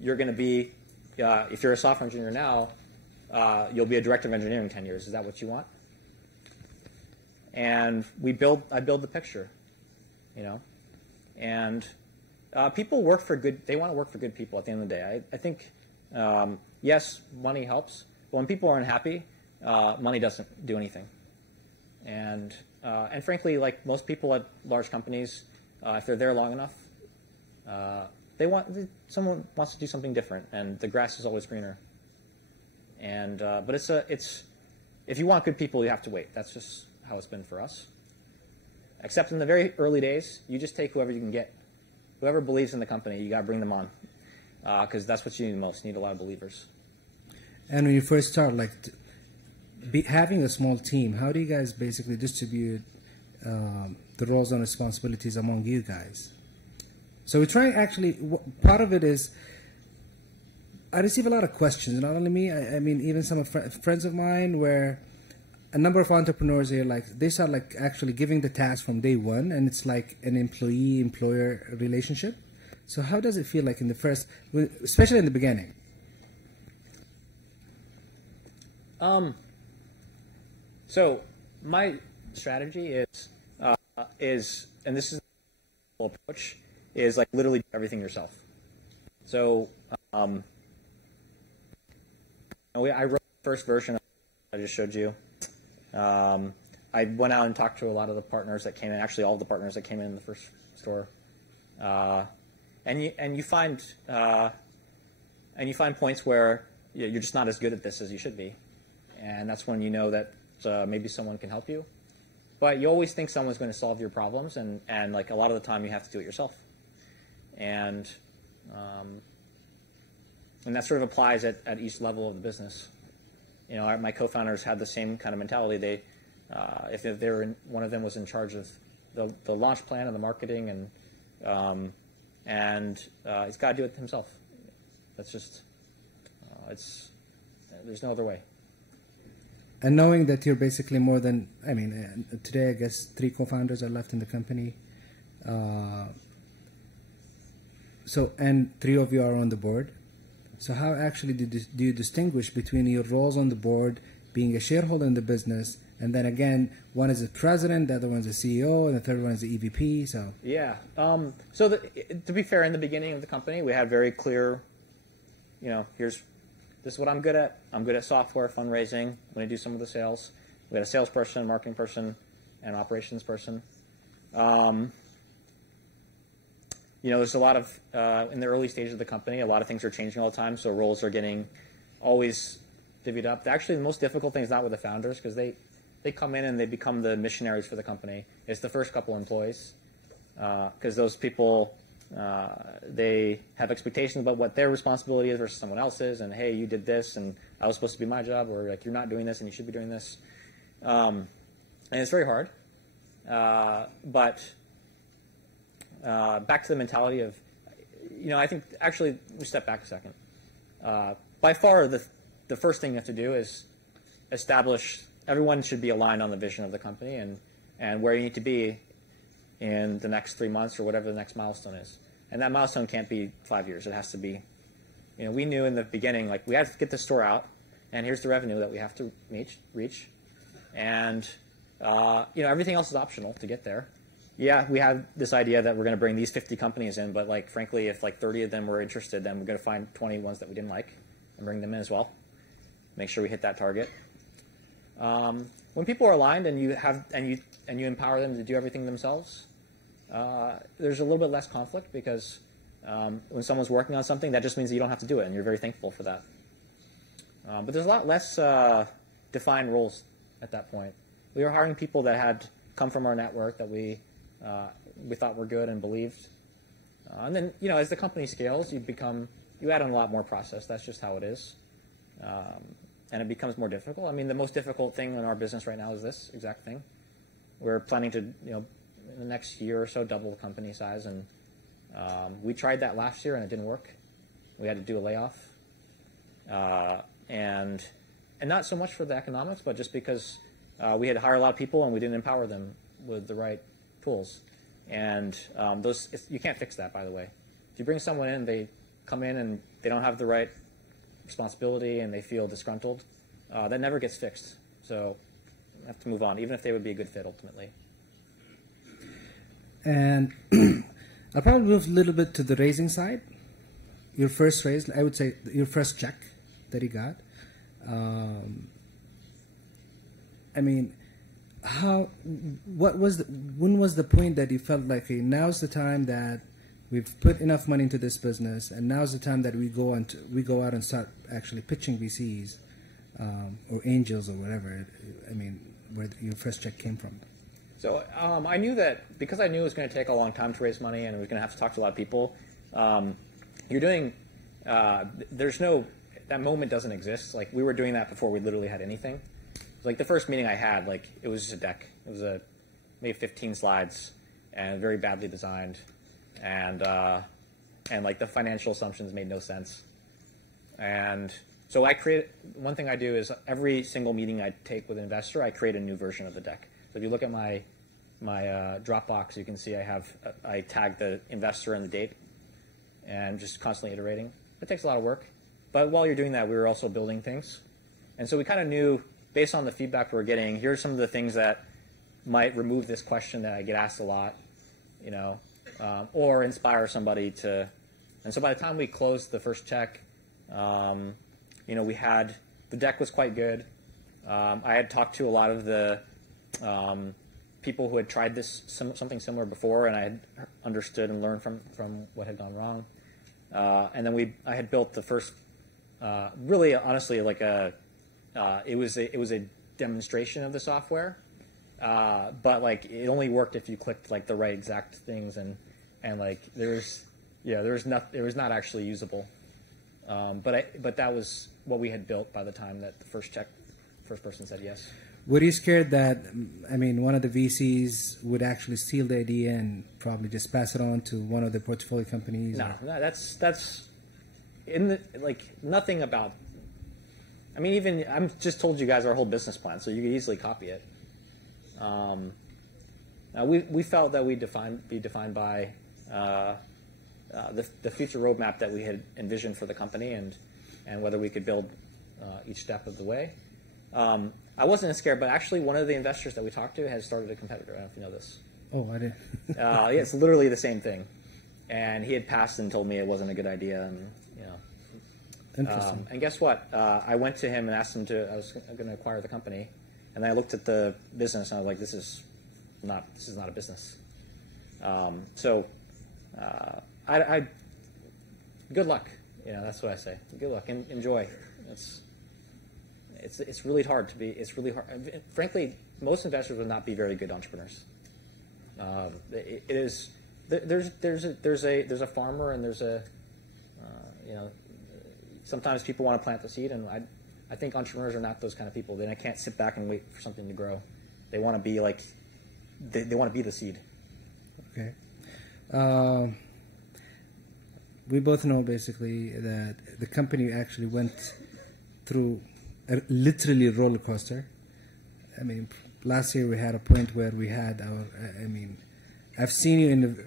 you're going to be, if you're a software engineer now, you'll be a director of engineering in 10 years. Is that what you want? And I build the picture, And people work for they want to work for good people at the end of the day. I think, yes, money helps, but when people are unhappy, money doesn't do anything. And frankly, like most people at large companies, if they're there long enough, someone wants to do something different, and the grass is always greener. And but if you want good people, you have to wait. That's just how it's been for us. Except in the very early days, you just take whoever you can get. Whoever believes in the company, you got to bring them on, because that's what you need the most. You need a lot of believers. And when you first start, like having a small team, how do you guys basically distribute the roles and responsibilities among you guys? So we're trying actually, part of it is, I receive a lot of questions, not only me, I mean even some friends of mine where a number of entrepreneurs here, like they start like actually giving the task from day one, and it's like an employee-employer relationship. So how does it feel like in the first, especially in the beginning? So my strategy is, and this is the approach, is like literally do everything yourself. So I wrote the first version of I just showed you. I went out and talked to a lot of the partners that came in, actually all of the partners that came in the first store, and you find points where you're just not as good at this as you should be, and that's when you know that maybe someone can help you. But you always think someone's going to solve your problems, and like a lot of the time you have to do it yourself, and that sort of applies at each level of the business. My co-founders had the same kind of mentality. They, if they were one of them was in charge of the launch plan and the marketing, and he's got to do it himself. That's just, there's no other way. And knowing that you're basically more than, today I guess 3 co-founders are left in the company. And 3 of you are on the board. So how actually do you distinguish between your roles on the board, being a shareholder in the business, and then again, one is the president, the other one is the CEO, and the third one is the EVP? So yeah. To be fair, in the beginning of the company, we had very clear, this is what I'm good at. I'm good at software, fundraising. I'm going to do some of the sales. We had a salesperson, marketing person, and an operations person. There's a lot of, in the early stages of the company, a lot of things are changing all the time, so roles are getting always divvied up. Actually, the most difficult thing is not with the founders, because they come in and they become the missionaries for the company. It's the first couple employees, because those people, they have expectations about what their responsibility is versus someone else's, and hey, you did this, and I was supposed to be my job, or like you're not doing this, and you should be doing this. And it's very hard, but back to the mentality of, I think actually, let me step back a second. By far, the first thing you have to do is establish, everyone should be aligned on the vision of the company and where you need to be in the next 3 months or whatever the next milestone is. And that milestone can't be 5 years. It has to be, we knew in the beginning, like, we had to get the store out, and here's the revenue that we have to reach. And, everything else is optional to get there. Yeah, we had this idea that we're going to bring these 50 companies in, but, like, frankly, if, like, 30 of them were interested, then we're going to find 20 ones that we didn't like and bring them in as well. Make sure we hit that target. When people are aligned and you empower them to do everything themselves, there's a little bit less conflict because when someone's working on something, that just means that you don't have to do it, and you're very thankful for that. But there's a lot less defined roles at that point. We were hiring people that had come from our network that we thought were good and believed. And then, as the company scales, you add on a lot more process. That's just how it is. And it becomes more difficult. I mean, the most difficult thing in our business right now is this exact thing. We're planning to, in the next year or so, double the company size. And we tried that last year, and it didn't work. We had to do a layoff. And not so much for the economics, but just because we had to hire a lot of people, and we didn't empower them with the right tools. And you can't fix that, by the way. If you bring someone in, they come in and they don't have the right responsibility and they feel disgruntled, that never gets fixed. So you have to move on, even if they would be a good fit ultimately. And I'll probably move a little bit to the raising side. Your first raise, I would say your first check that you got. I mean, when was the point that you felt like, hey, now's the time that we've put enough money into this business, and now's the time that we go out and start actually pitching VCs or angels or whatever. I mean, where your first check came from. So I knew that because I knew it was going to take a long time to raise money, and I was going to have to talk to a lot of people. That moment doesn't exist. Like, we were doing that before we literally had anything. Like, the first meeting I had, like, it was just a deck. It was maybe 15 slides and very badly designed. And like the financial assumptions made no sense. And so one thing I do is every single meeting I take with an investor, I create a new version of the deck. So if you look at my Dropbox, you can see I tag the investor and the date and just constantly iterating. It takes a lot of work. But while you're doing that, we were also building things. And so we kind of knew, based on the feedback we were getting, here's some of the things that might remove this question that I get asked a lot, or inspire somebody to. And so by the time we closed the first check, the deck was quite good. I had talked to a lot of the people who had tried something similar before, and I had understood and learned from what had gone wrong. And then I had built the first, really honestly, like it was a demonstration of the software, but like it only worked if you clicked like the right exact things, and like it was not actually usable. But that was what we had built by the time that the first person said yes. Were you scared that, one of the VCs would actually steal the idea and probably just pass it on to one of the portfolio companies? No, that's nothing about. I'm just told you guys our whole business plan, so you could easily copy it. We felt that we'd be defined by the future roadmap that we had envisioned for the company, and whether we could build each step of the way. I wasn't as scared, but actually one of the investors that we talked to has started a competitor. I don't know if you know this. Oh, I didn't. Yeah, it's literally the same thing. And he had passed and told me it wasn't a good idea. And, Interesting. and guess what? I went to him and asked him I was going to acquire the company. And then I looked at the business and I was like, this is not a business. Good luck. That's what I say. Good luck and enjoy. It's really hard to be. It's really hard. Frankly, most investors would not be very good entrepreneurs. It is. There's a farmer and there's a. Sometimes people want to plant the seed, and I think entrepreneurs are not those kind of people. They can't sit back and wait for something to grow. They want to be like. They want to be the seed. Okay. We both know basically that the company actually went through literally a roller coaster. I mean, last year we had a point where we had our, I've seen you in the,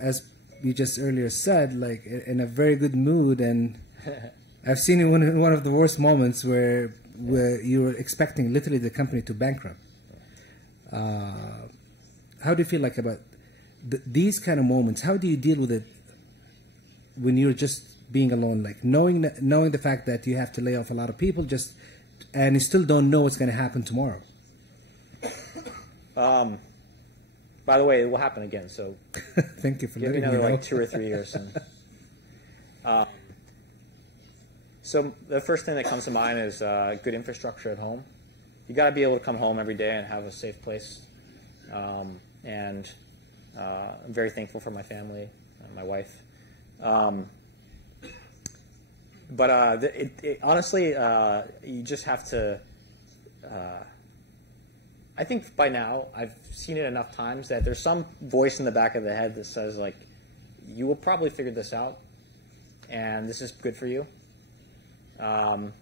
as you just earlier said, like in a very good mood, and I've seen you in one of the worst moments where you were expecting literally the company to bankrupt. How do you feel like about these kind of moments? How do you deal with it when you're just being alone, like knowing the fact that you have to lay off a lot of people, and you still don't know what's going to happen tomorrow? By the way, it will happen again. So thank you for give me letting me another know. like 2 or 3 years. And, so the first thing that comes to mind is good infrastructure at home. You got to be able to come home every day and have a safe place. And I'm very thankful for my family and my wife. But honestly, you just have to. I think by now I've seen it enough times that there's some voice in the back of the head that says, like, you will probably figure this out, and this is good for you. But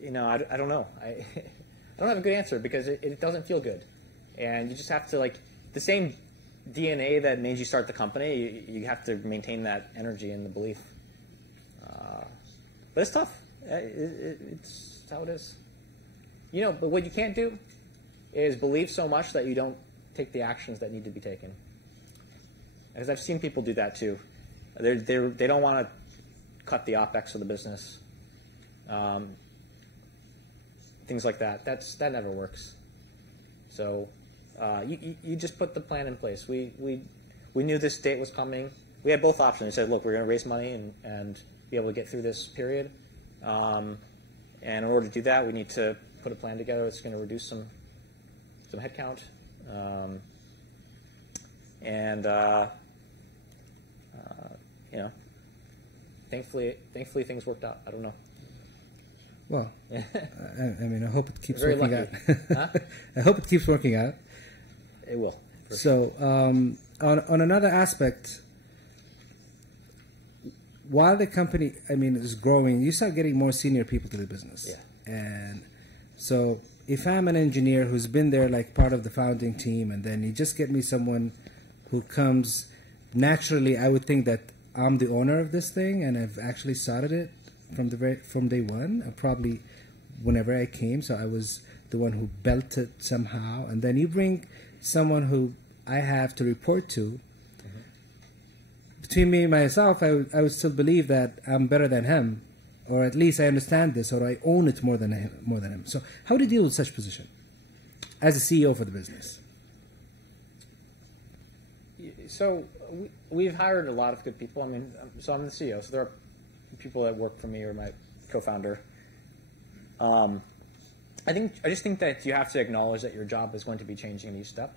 you know, I don't know. I don't have a good answer because it doesn't feel good, and you just have to, like, the same DNA that made you start the company. You have to maintain that energy and the belief. But it's tough. It's how it is. You know, but what you can't do is believe so much that you don't take the actions that need to be taken. Because I've seen people do that too. They don't want to cut the OpEx of the business. Things like that. That never works. So you just put the plan in place. We knew this date was coming. We had both options. We said, look, we're going to raise money and be able to get through this period. And in order to do that, we need to put a plan together that's going to reduce some headcount. You know, thankfully things worked out. I don't know. Well, I mean, I hope it keeps Very working lucky. out. Huh? I hope it keeps working out. It will. So, on another aspect, while the company, I mean, is growing, you start getting more senior people to the business. Yeah. And so, if I'm an engineer who's been there, like part of the founding team, and then you just get me someone who comes naturally, I would think that I'm the owner of this thing, and I've actually started it from day one. Probably whenever I came, so I was the one who built it somehow, and then you bring someone who I have to report to. Mm-hmm. Between me and myself, I would still believe that I'm better than him, or at least I understand this, or I own it more than him. So how do you deal with such position as a CEO for the business? So we've hired a lot of good people. I mean, so I'm the CEO, so there are people that work for me or my co-founder. I just think that you have to acknowledge that your job is going to be changing each step.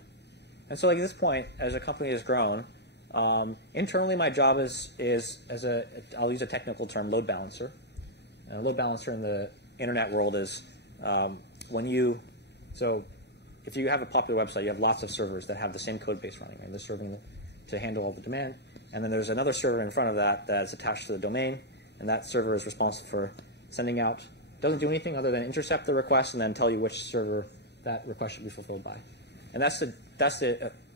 And so, like, at this point, as the company has grown, internally my job is I'll use a technical term, load balancer. And a load balancer in the internet world is if you have a popular website, you have lots of servers that have the same code base running, and they're serving to handle all the demand. And then there's another server in front of that that's attached to the domain, and that server is responsible for sending out. Doesn't do anything other than intercept the request and then tell you which server that request should be fulfilled by. And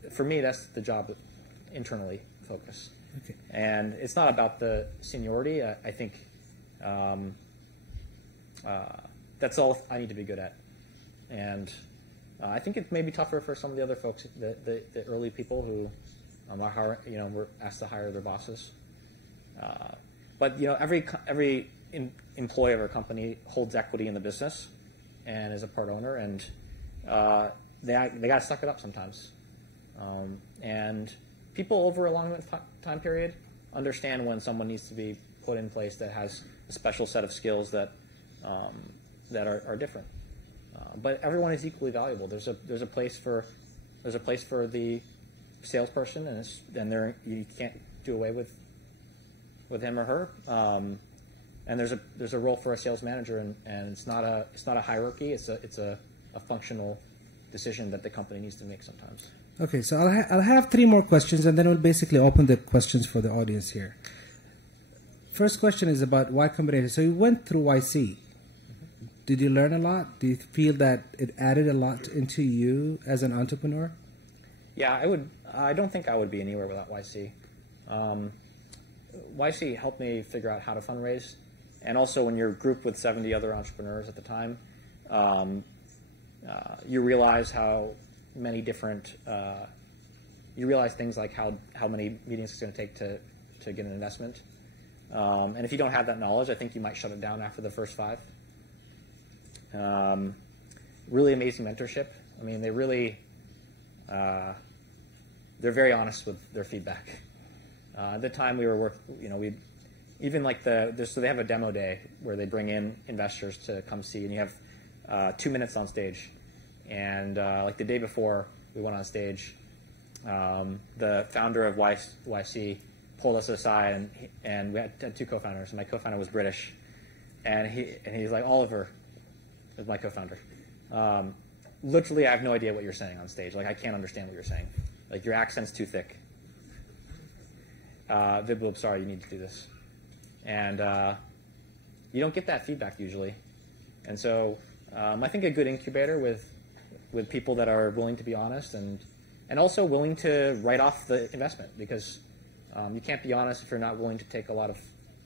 for me, that's the job internally focused. Okay. And it's not about the seniority. I think that's all I need to be good at. And I think it may be tougher for some of the other folks, the early people who were asked to hire their bosses. But every employee of our company holds equity in the business and is a part owner, and they got to suck it up sometimes. And people over a long time period understand when someone needs to be put in place that has a special set of skills that are different. But everyone is equally valuable. There's a place for the salesperson, and you can't do away with him or her. And there's a role for a sales manager, and it's not a hierarchy. It's a functional decision that the company needs to make sometimes. Okay, so I'll have 3 more questions, and then we'll basically open the questions for the audience here. first question is about Y Combinator. So you went through YC. Did you learn a lot? Do you feel that it added a lot into you as an entrepreneur? Yeah, I would. I don't think I would be anywhere without YC. YC helped me figure out how to fundraise, and also when you're grouped with 70 other entrepreneurs at the time, you realize how many different. You realize things like how many meetings it's going to take to get an investment, and if you don't have that knowledge, I think you might shut it down after the first 5. Really amazing mentorship. I mean, they really. They're very honest with their feedback. At the time we were we even like so they have a demo day where they bring in investors to come see, and you have 2 minutes on stage. And like the day before we went on stage, the founder of YC pulled us aside, and we had 2 co-founders. And my co-founder was British, and he's like, Oliver is my co-founder. Literally, I have no idea what you're saying on stage. Like, I can't understand what you're saying. Like, your accent's too thick. Viboob, sorry, you need to do this. And you don't get that feedback usually. And so I think a good incubator with people that are willing to be honest and also willing to write off the investment, because you can't be honest if you're not willing to take a lot of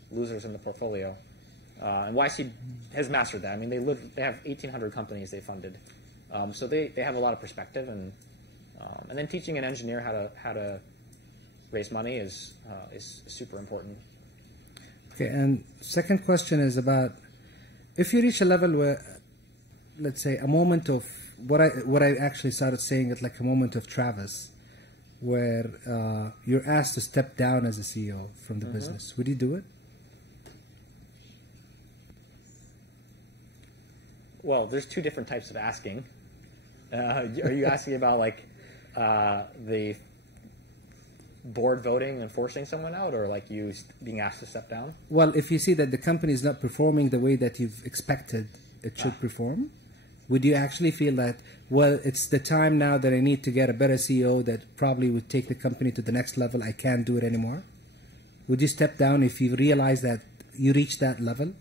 losers in the portfolio. And YC has mastered that. I mean, they have 1,800 companies they funded. So they have a lot of perspective, and then teaching an engineer how to raise money is super important. Okay, and second question is about if you reach a level where, let's say, a moment of what I actually started saying it like a moment of Travis, where you're asked to step down as a CEO from the business, would you do it? Well, there's 2 different types of asking. Are you asking about like the board voting and forcing someone out, or like you being asked to step down? Well, if you see that the company is not performing the way that you've expected it should perform, would you actually feel that, well, it's the time now that I need to get a better CEO that probably would take the company to the next level, I can't do it anymore? Would you step down if you realize that you reached that level?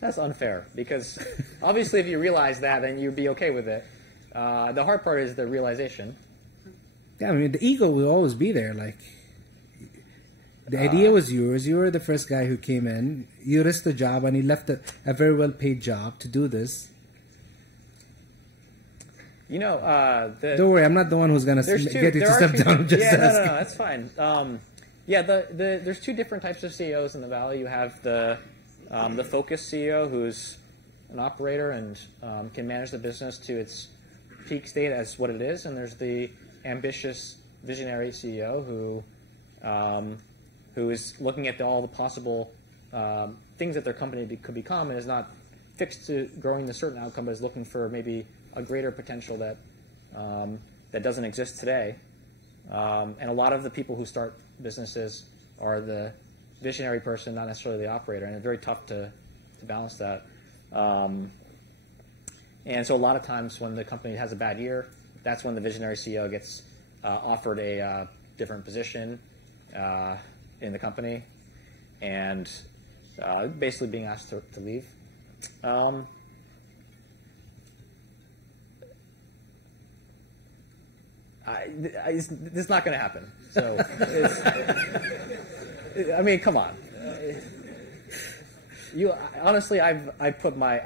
That's unfair, because obviously if you realize that, then you'd be okay with it. The hard part is the realization. Yeah, I mean, the ego will always be there. Like, the idea was yours. You were the first guy who came in. You risked the job, and you left a very well-paid job to do this. You know, don't worry, I'm not the one who's going to get you to step down. Just no, that's fine. There's 2 different types of CEOs in the Valley. You have the focused CEO, who's an operator and can manage the business to its peak state as what it is, and there's the ambitious visionary CEO who is looking at all the possible things that their company could become, and is not fixed to growing a certain outcome, but is looking for maybe a greater potential that doesn't exist today. And a lot of the people who start businesses are the visionary person, not necessarily the operator, and it's very tough to balance that. And so a lot of times when the company has a bad year, that's when the visionary CEO gets offered a different position in the company, and basically being asked to leave. It's not going to happen. So, I mean, come on. Honestly, I've put my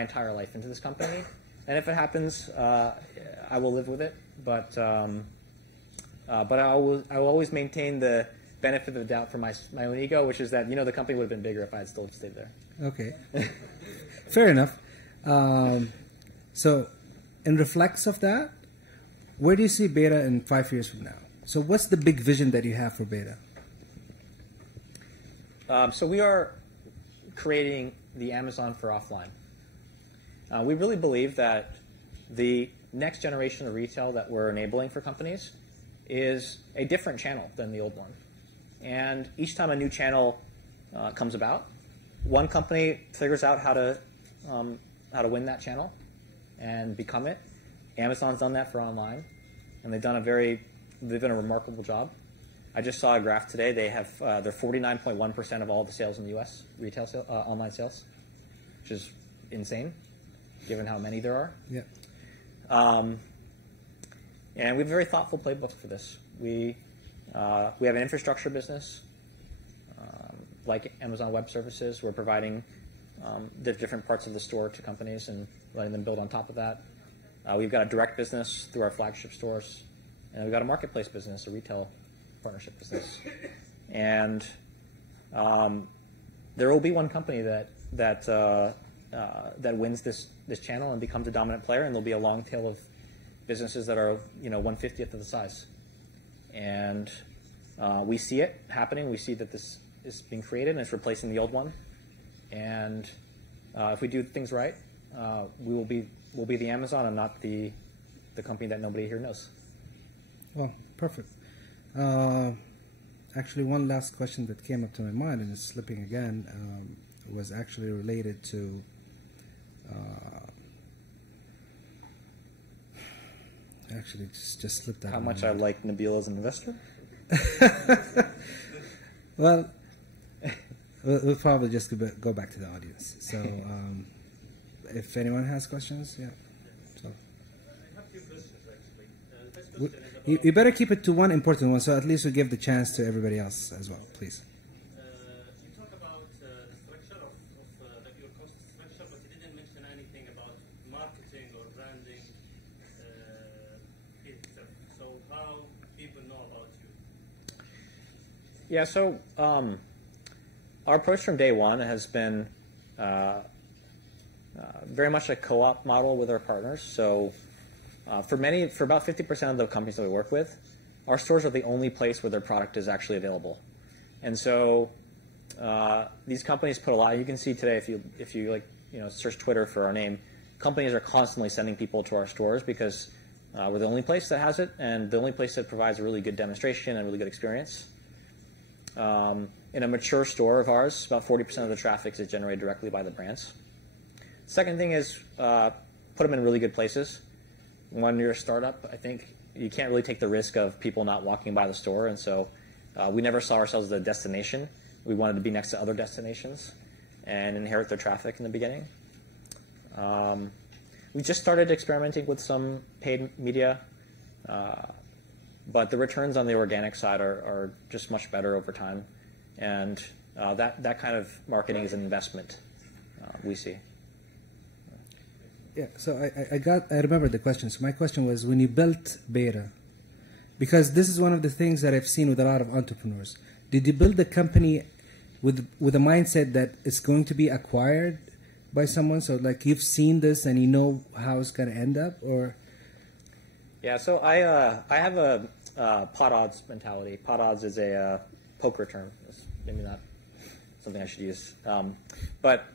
entire life into this company, and if it happens, I will live with it. But I will always maintain the benefit of the doubt for my own ego, which is that the company would have been bigger if I had still stayed there. Okay, fair enough. So, in reflex of that, where do you see Beta in 5 years from now? So, what's the big vision that you have for Beta? So we are creating the Amazon for offline. We really believe that the next generation of retail that we're enabling for companies is a different channel than the old one. And each time a new channel comes about, one company figures out how to win that channel and become it. Amazon's done that for online, and they've done a remarkable job. I just saw a graph today. They have they're 49.1% of all the sales in the U.S. retail online sales, which is insane, given how many there are. Yeah. And we have a very thoughtful playbook for this. We have an infrastructure business, like Amazon Web Services. We're providing the different parts of the store to companies and letting them build on top of that. We've got a direct business through our flagship stores, and we've got a marketplace business, a retail partnership business. And there will be one company that wins this channel and becomes a dominant player, and there'll be a long tail of businesses that are 1/50th of the size. And we see it happening. We see that this is being created and it's replacing the old one. And if we do things right, we'll be the Amazon and not the company that nobody here knows. Well, perfect. Actually, one last question that came up to my mind, and it's slipping again, was actually related to actually just slipped out. How much I like Nabil as an investor? Well, we'll probably just go back to the audience. So if anyone has questions, yeah. So. I have two questions, actually. The first question is about You better keep it to one important one, so at least we give the chance to everybody else as well, please. you talk about the structure of your cost structure, but you didn't mention anything about marketing or branding. So how people know about you? Yeah, so our approach from day one has been very much a co-op model with our partners. So for about 50% of the companies that we work with, our stores are the only place where their product is actually available. And so these companies put a lot. You can see today if you search Twitter for our name, companies are constantly sending people to our stores because we're the only place that has it and the only place that provides a really good demonstration and really good experience. In a mature store of ours, about 40% of the traffic is generated directly by the brands. Second thing is put them in really good places. When you're a startup, I think you can't really take the risk of people not walking by the store, and so we never saw ourselves as a destination. We wanted to be next to other destinations and inherit their traffic in the beginning. We just started experimenting with some paid media, but the returns on the organic side are just much better over time, and that kind of marketing is an investment we see. Yeah, so I remember the question. So my question was, when you built Beta, because this is one of the things that I've seen with a lot of entrepreneurs, did you build the company with a mindset that it's going to be acquired by someone? So like you've seen this and you know how it's going to end up, or? Yeah, so I have a pot odds mentality. Pot odds is a poker term. It's maybe not something I should use, but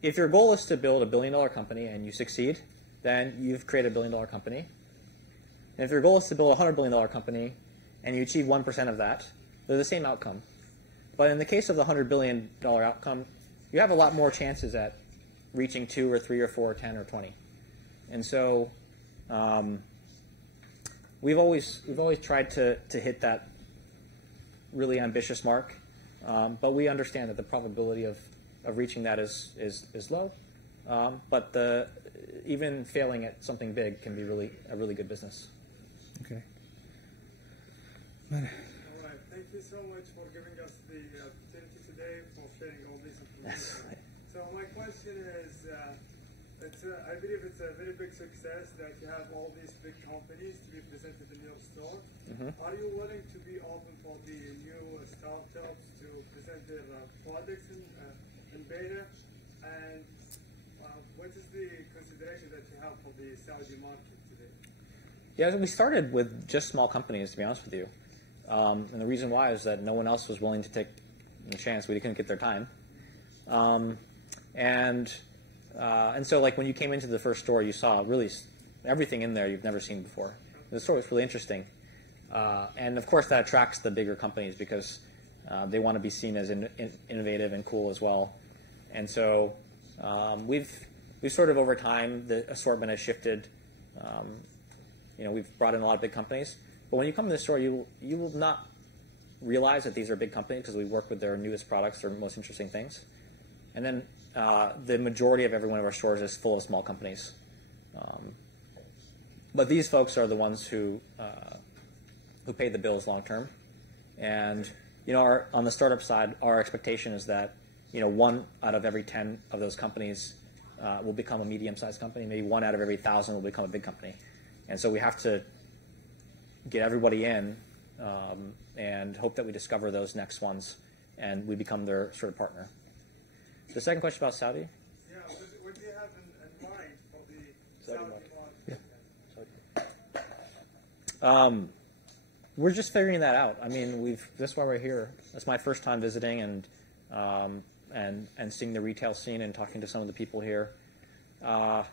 if your goal is to build $1 billion company and you succeed, then you've created $1 billion company. And if your goal is to build a $100 billion company and you achieve 1% of that, they're the same outcome. But in the case of the $100 billion outcome, you have a lot more chances at reaching 2 or 3 or 4 or 10 or 20. And so we've always tried to hit that really ambitious mark, but we understand that the probability of reaching that is low, but even failing at something big can be a really good business. Okay. All right. Thank you so much for giving us the opportunity today for sharing all this information. So my question is, I believe it's a very big success that you have all these big companies to be presented in your store. Mm-hmm. Are you willing to be open for the new startups to present their products in Beta? And what is the consideration that you have for the Saudi market today? Yeah, we started with just small companies, to be honest with you. And the reason why is that no one else was willing to take the chance. We couldn't get their time. And so, like, when you came into the first store, you saw really everything in there you've never seen before. The store was really interesting. And, of course, that attracts the bigger companies because they want to be seen as innovative and cool as well. And so we've sort of, over time, the assortment has shifted. We've brought in a lot of big companies. But when you come to the store, you will not realize that these are big companies because we work with their newest products, their most interesting things. And then the majority of every one of our stores is full of small companies. But these folks are the ones who pay the bills long term. And on the startup side, our expectation is that 1 out of every 10 of those companies will become a medium-sized company. Maybe 1 out of every 1,000 will become a big company. And so we have to get everybody in and hope that we discover those next ones and we become their sort of partner. The second question about Saudi? Yeah, what do you have in mind for the Saudi market? Yeah. We're just figuring that out. I mean, that's why we're here. That's my first time visiting and seeing the retail scene and talking to some of the people here. I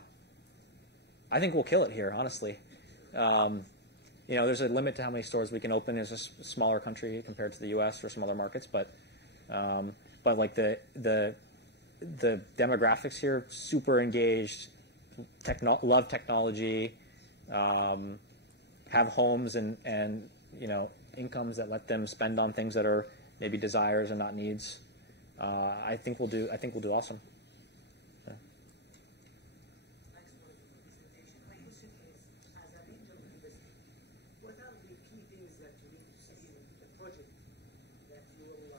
think we'll kill it here, honestly. There's a limit to how many stores we can open as a smaller country compared to the U.S. or some other markets, but like the demographics here, super engaged, love technology, have homes and incomes that let them spend on things that are maybe desires and not needs. I think we'll do awesome. Yeah. Thanks for the presentation. My question is, as an angel investor, what are the key things that you need to see in the project that you will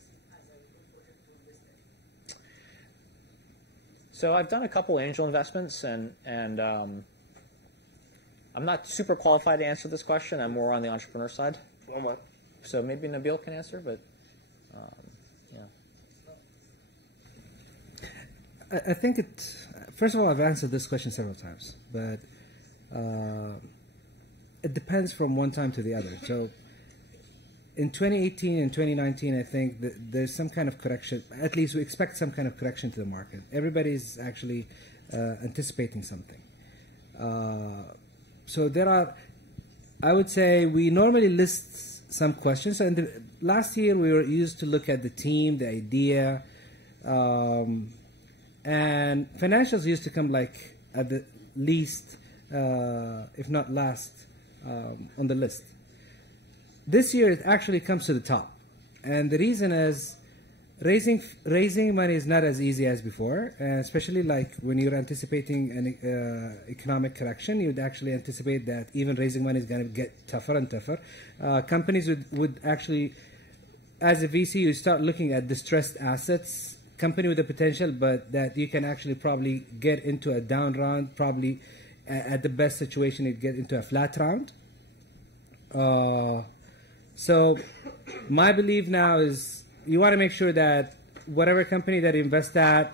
see as a good project to invest in? So I've done a couple angel investments, and I'm not super qualified to answer this question. I'm more on the entrepreneur side. So maybe Nabil can answer, but yeah. I think first of all, I've answered this question several times, but it depends from one time to the other. So in 2018 and 2019, I think that there's some kind of correction. At least we expect some kind of correction to the market. Everybody's actually anticipating something. So there are, I would say, we normally list some questions. So in last year, we were used to look at the team, the idea, and financials used to come like at the least, if not last, on the list. This year, it actually comes to the top. And the reason is raising money is not as easy as before, especially like when you're anticipating an economic correction, you'd actually anticipate that even raising money is going to get tougher and tougher. Companies would actually, as a VC, you start looking at distressed assets, company with the potential, but that you can actually probably get into a down round, probably at the best situation, you'd get into a flat round. So my belief now is you want to make sure that whatever company that you invest at,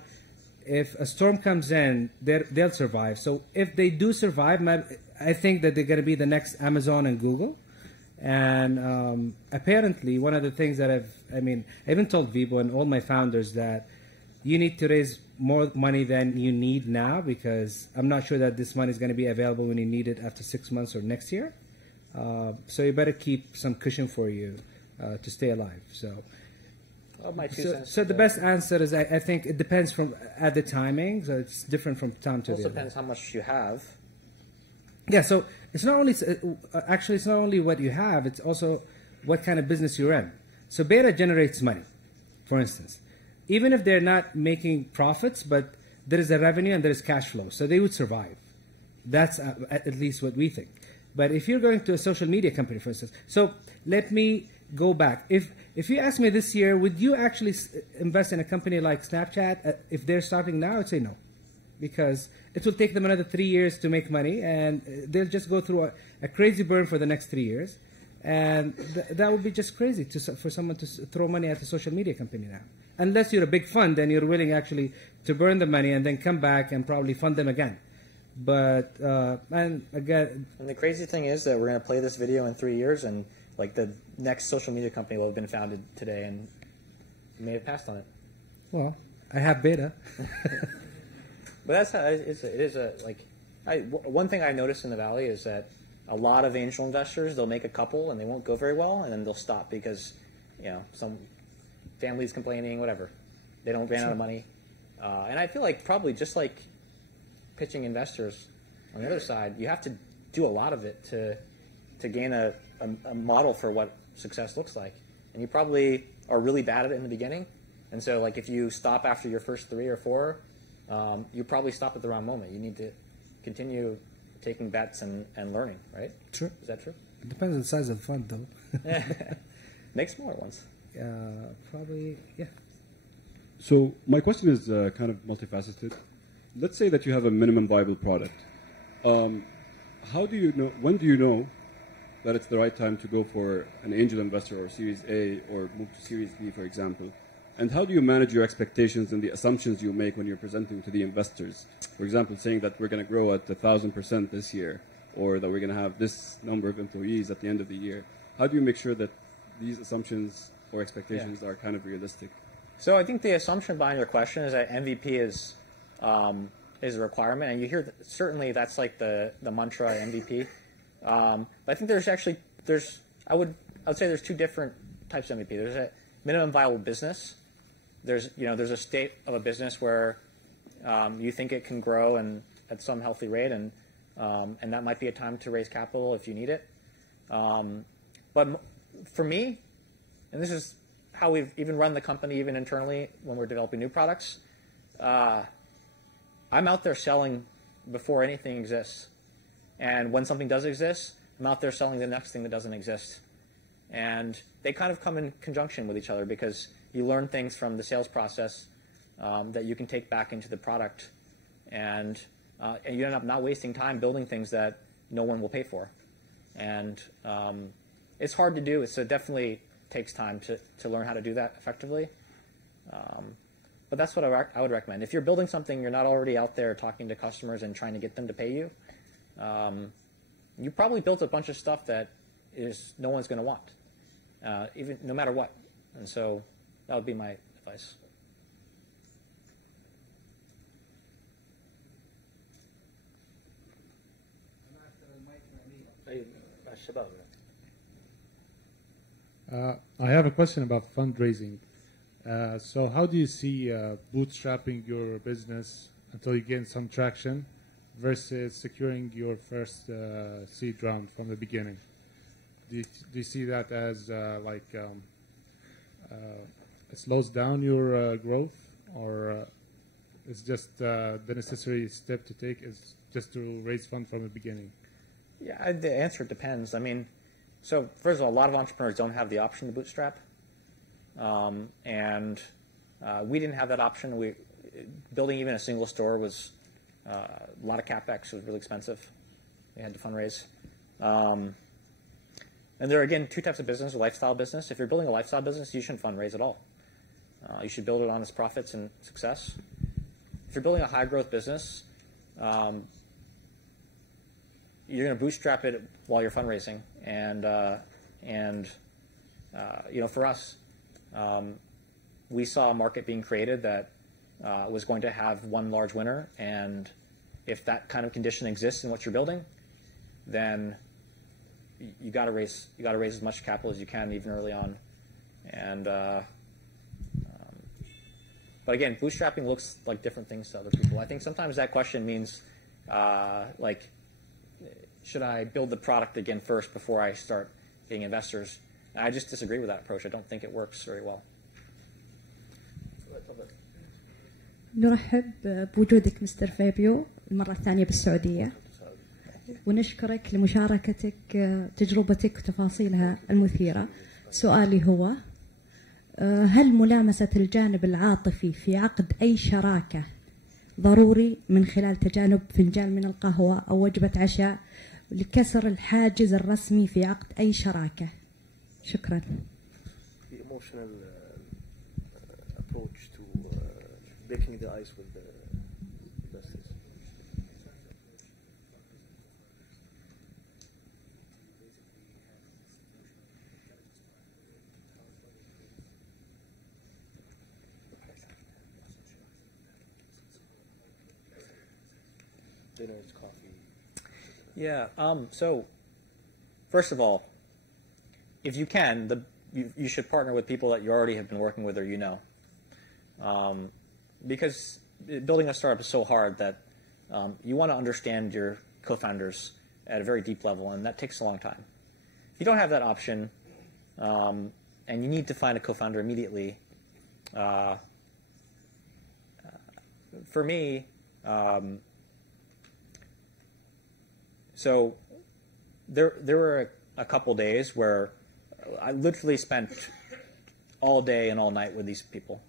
if a storm comes in, they'll survive. So if they do survive, I think that they're going to be the next Amazon and Google. And apparently, one of the things that I even told Vibo and all my founders that you need to raise more money than you need now, because I'm not sure that this money is going to be available when you need it after 6 months or next year. So you better keep some cushion for you to stay alive. So the best answer is I think it depends at the timing. So it's different from time to the other. It also depends how much you have. Yeah, so it's not only actually it's not only what you have, it's also what kind of business you're in. So Beta generates money, for instance, even if they're not making profits, but there is a revenue and there is cash flow, so they would survive. That's at least what we think. But if you're going to a social media company, for instance, so let me go back. If you ask me this year, would you actually invest in a company like Snapchat if they're starting now? I'd say no, because it will take them another 3 years to make money, and they'll just go through a crazy burn for the next 3 years, and that would be just crazy for someone to throw money at a social media company now. Unless you're a big fund and you're willing actually to burn the money and then come back and probably fund them again. But and again, and the crazy thing is that we're going to play this video in 3 years, and like the next social media company will have been founded today, and you may have passed on it. Well, I have Beta. But that's how it is. One thing I noticed in the Valley is that a lot of angel investors, they'll make a couple and they won't go very well, and then they'll stop because some family's complaining, whatever. They don't ran out of money, and I feel like probably just like pitching investors on the other side, you have to do a lot of it to to gain a model for what success looks like. And you probably are really bad at it in the beginning. And so like if you stop after your first 3 or 4, you probably stop at the wrong moment. You need to continue taking bets and learning, right? True. Is that true? It depends on the size of the fund, though. Make smaller ones. Probably, yeah. So my question is kind of multifaceted. Let's say that you have a minimum viable product. How do you know, when do you know that it's the right time to go for an angel investor or Series A or move to Series B, for example? And how do you manage your expectations and the assumptions you make when you're presenting to the investors? For example, saying that we're going to grow at 1,000% this year, or that we're going to have this number of employees at the end of the year. How do you make sure that these assumptions or expectations are kind of realistic? So I think the assumption behind your question is that MVP is a requirement, and you hear that certainly that's like the mantra MVP. But I think I would say there's 2 different types of MVP. There's a minimum viable business. There's a state of a business where you think it can grow and at some healthy rate, and that might be a time to raise capital if you need it. But for me, and this is how we've even run the company, even internally when we're developing new products, I'm out there selling before anything exists. And when something does exist, I'm out there selling the next thing that doesn't exist. And they kind of come in conjunction with each other because you learn things from the sales process that you can take back into the product. And you end up not wasting time building things that no one will pay for. And it's hard to do, so it definitely takes time to learn how to do that effectively. But that's what I would recommend. If you're building something, you're not already out there talking to customers and trying to get them to pay you, you probably built a bunch of stuff that no one's going to want, even no matter what. And so that would be my advice. شباب. I have a question about fundraising. So how do you see bootstrapping your business until you gain some traction versus securing your first seed round from the beginning? Do you see that as it slows down your growth, or it's just the necessary step to take is just to raise funds from the beginning? Yeah, the answer depends. I mean, so first of all, a lot of entrepreneurs don't have the option to bootstrap. And we didn't have that option. Building even a single store was a lot of CapEx. It was really expensive. We had to fundraise. And there are, again, 2 types of business: a lifestyle business. If you're building a lifestyle business, you shouldn't fundraise at all. You should build it on its profits and success. If you're building a high-growth business, you're going to bootstrap it while you're fundraising. And for us, we saw a market being created that was going to have one large winner, and if that kind of condition exists in what you're building, then you got to raise as much capital as you can even early on. And but again, bootstrapping looks like different things to other people. I think sometimes that question means should I build the product again first before I start getting investors? I just disagree with that approach. I don't think it works very well. نرحب بوجودك مستر فابيو المرة الثانية بالسعودية، ونشكرك لمشاركتك تجربتك وتفاصيلها المثيرة. سؤالي هو: هل ملامسة الجانب العاطفي في عقد أي شراكة ضروري من خلال تجانب فنجان من القهوة أو وجبة عشاء لكسر الحاجز الرسمي في عقد أي شراكة؟ شكرا. The emotional approach to breaking the ice with the investors. Dinners, coffee. Yeah. So, first of all, if you can, you should partner with people that you already have been working with or you know. Because building a startup is so hard that you want to understand your co-founders at a very deep level, and that takes a long time. if you don't have that option, and you need to find a co-founder immediately, for me, so there were a couple days where I literally spent all day and all night with these people,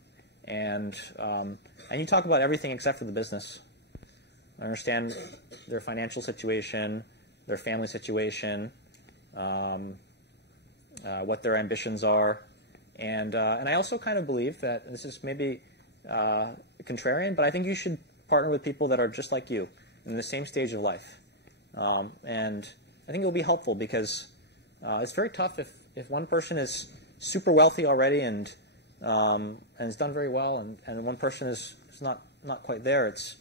and you talk about everything except for the business. I understand their financial situation, their family situation, what their ambitions are, and I also kind of believe that this is maybe contrarian, but I think you should partner with people that are just like you in the same stage of life, and I think it will be helpful because it's very tough if one person is super wealthy already and has done very well, and one person is not quite there. It's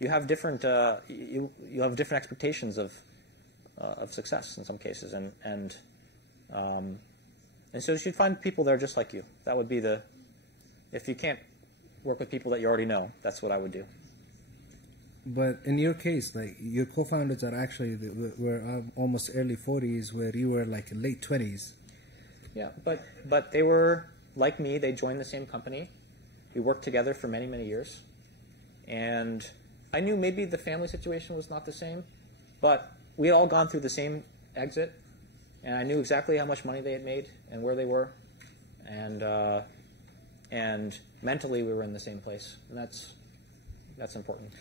you have different you have different expectations of success in some cases, and so you should find people that are just like you. That would be if you can't work with people that you already know, that's what I would do. But in your case, like your co-founders are actually were almost early 40s, where you were like late 20s. Yeah, but they were like me. They joined the same company. We worked together for many, many years, and I knew maybe the family situation was not the same, but we had all gone through the same exit, and I knew exactly how much money they had made and where they were, and mentally we were in the same place, and that's important.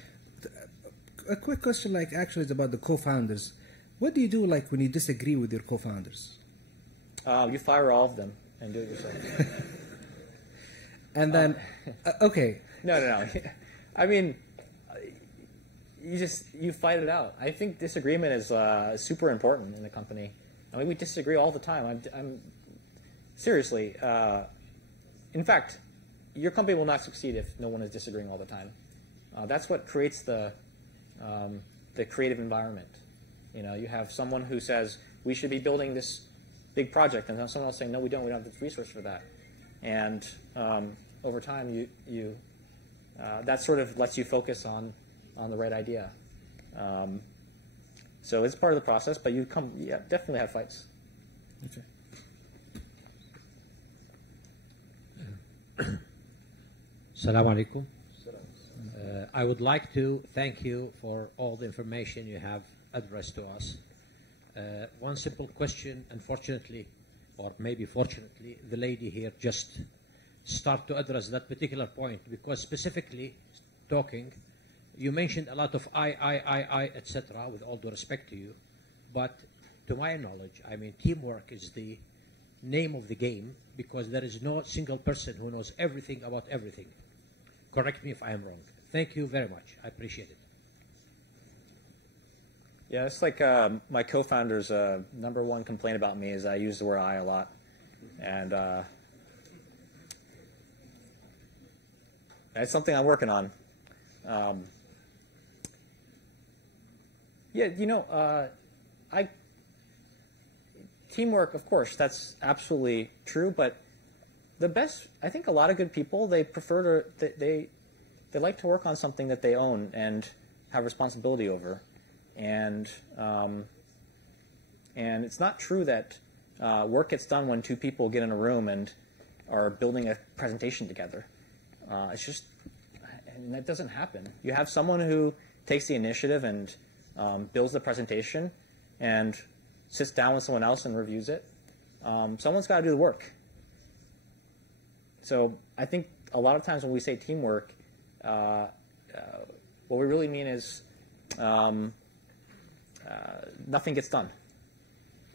A quick question, like actually, it's about the co-founders. What do you do, like when you disagree with your co-founders? You fire all of them and do it yourself. And then, okay. No. I mean, you fight it out. I think disagreement is super important in a company. I mean, we disagree all the time. I'm seriously. In fact, your company will not succeed if no one is disagreeing all the time. That's what creates the creative environment. You know, you have someone who says we should be building this big project, and then someone else saying no, we don't have the resource for that. And over time, that sort of lets you focus on the right idea. So it's part of the process, but you definitely have fights. Okay. Assalamu alaikum. I would like to thank you for all the information you have addressed to us. One simple question, unfortunately, or maybe fortunately, the lady here just start to address that particular point, because specifically talking, you mentioned a lot of I, etc., with all due respect to you, but to my knowledge, I mean, teamwork is the name of the game, because there is no single person who knows everything about everything. Correct me if I am wrong. Thank you very much. I appreciate it. Yeah, it's like my co-founder's number one complaint about me is I use the word I a lot. And it's something I'm working on. Yeah, you know, teamwork, of course, that's absolutely true, but the best, I think a lot of good people, they prefer to, they like to work on something that they own and have responsibility over. And it's not true that work gets done when two people get in a room and are building a presentation together. It's just, and that doesn't happen. You have someone who takes the initiative and builds the presentation and sits down with someone else and reviews it. Someone's got to do the work. So I think a lot of times when we say teamwork, what we really mean is nothing gets done.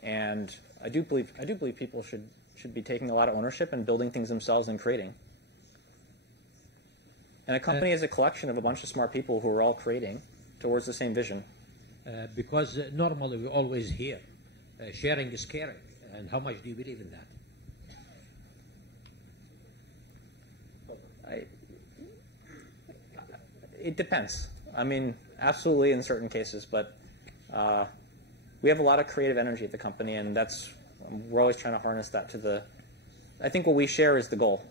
And I do believe people should be taking a lot of ownership and building things themselves and creating. And a company is a collection of a bunch of smart people who are all creating towards the same vision. Because normally we always hear sharing is caring. And how much do you believe in that? It depends. I mean, absolutely in certain cases, but we have a lot of creative energy at the company, and we're always trying to harness that to the. I think what we share is the goal.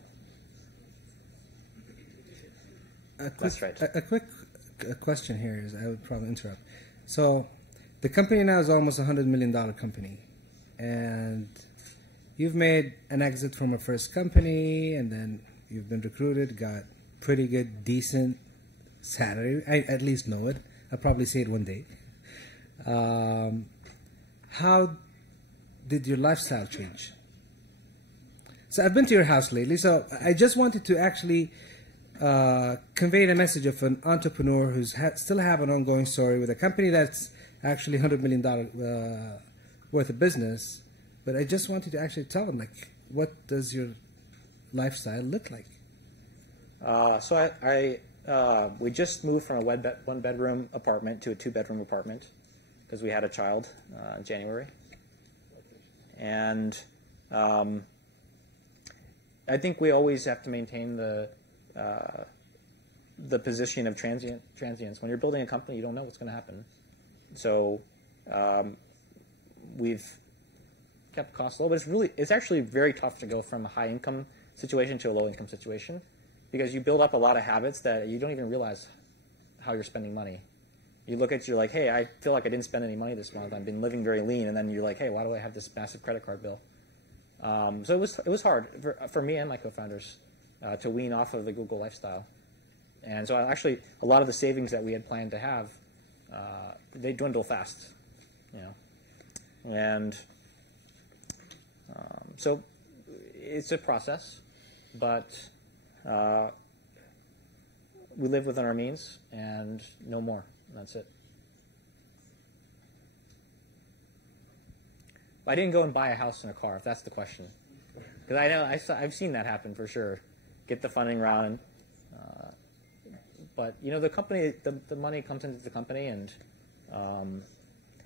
That's right. A quick question here is, I would probably interrupt. So, the company now is almost $100 million company. and you've made an exit from a first company, and then you've been recruited, got pretty good, decent salary. I at least know it. I'll probably say it one day. How did your lifestyle change? So I've been to your house lately, so I just wanted to actually convey the message of an entrepreneur who's still have an ongoing story with a company that's actually $100 million worth of business. But I just wanted to actually tell them, like, what does your lifestyle look like? So we just moved from a one-bedroom apartment to a two-bedroom apartment because we had a child in January. And I think we always have to maintain the position of transience. When you're building a company, you don't know what's going to happen. So we've kept costs low, but it's actually very tough to go from a high-income situation to a low-income situation because you build up a lot of habits that you don't even realize how you're spending money. You look at you're like, hey, I feel like I didn't spend any money this month. I've been living very lean, and then you're like, hey, why do I have this massive credit card bill? So it was hard for me and my co-founders to wean off of the Google lifestyle. And so actually, a lot of the savings that we had planned to have, they dwindle fast, you know. And so it's a process, but we live within our means and no more. And that's it. I didn't go and buy a house and a car, if that's the question. Because I know I've seen that happen for sure. Get the funding round. But you know, the company, the money comes into the company, and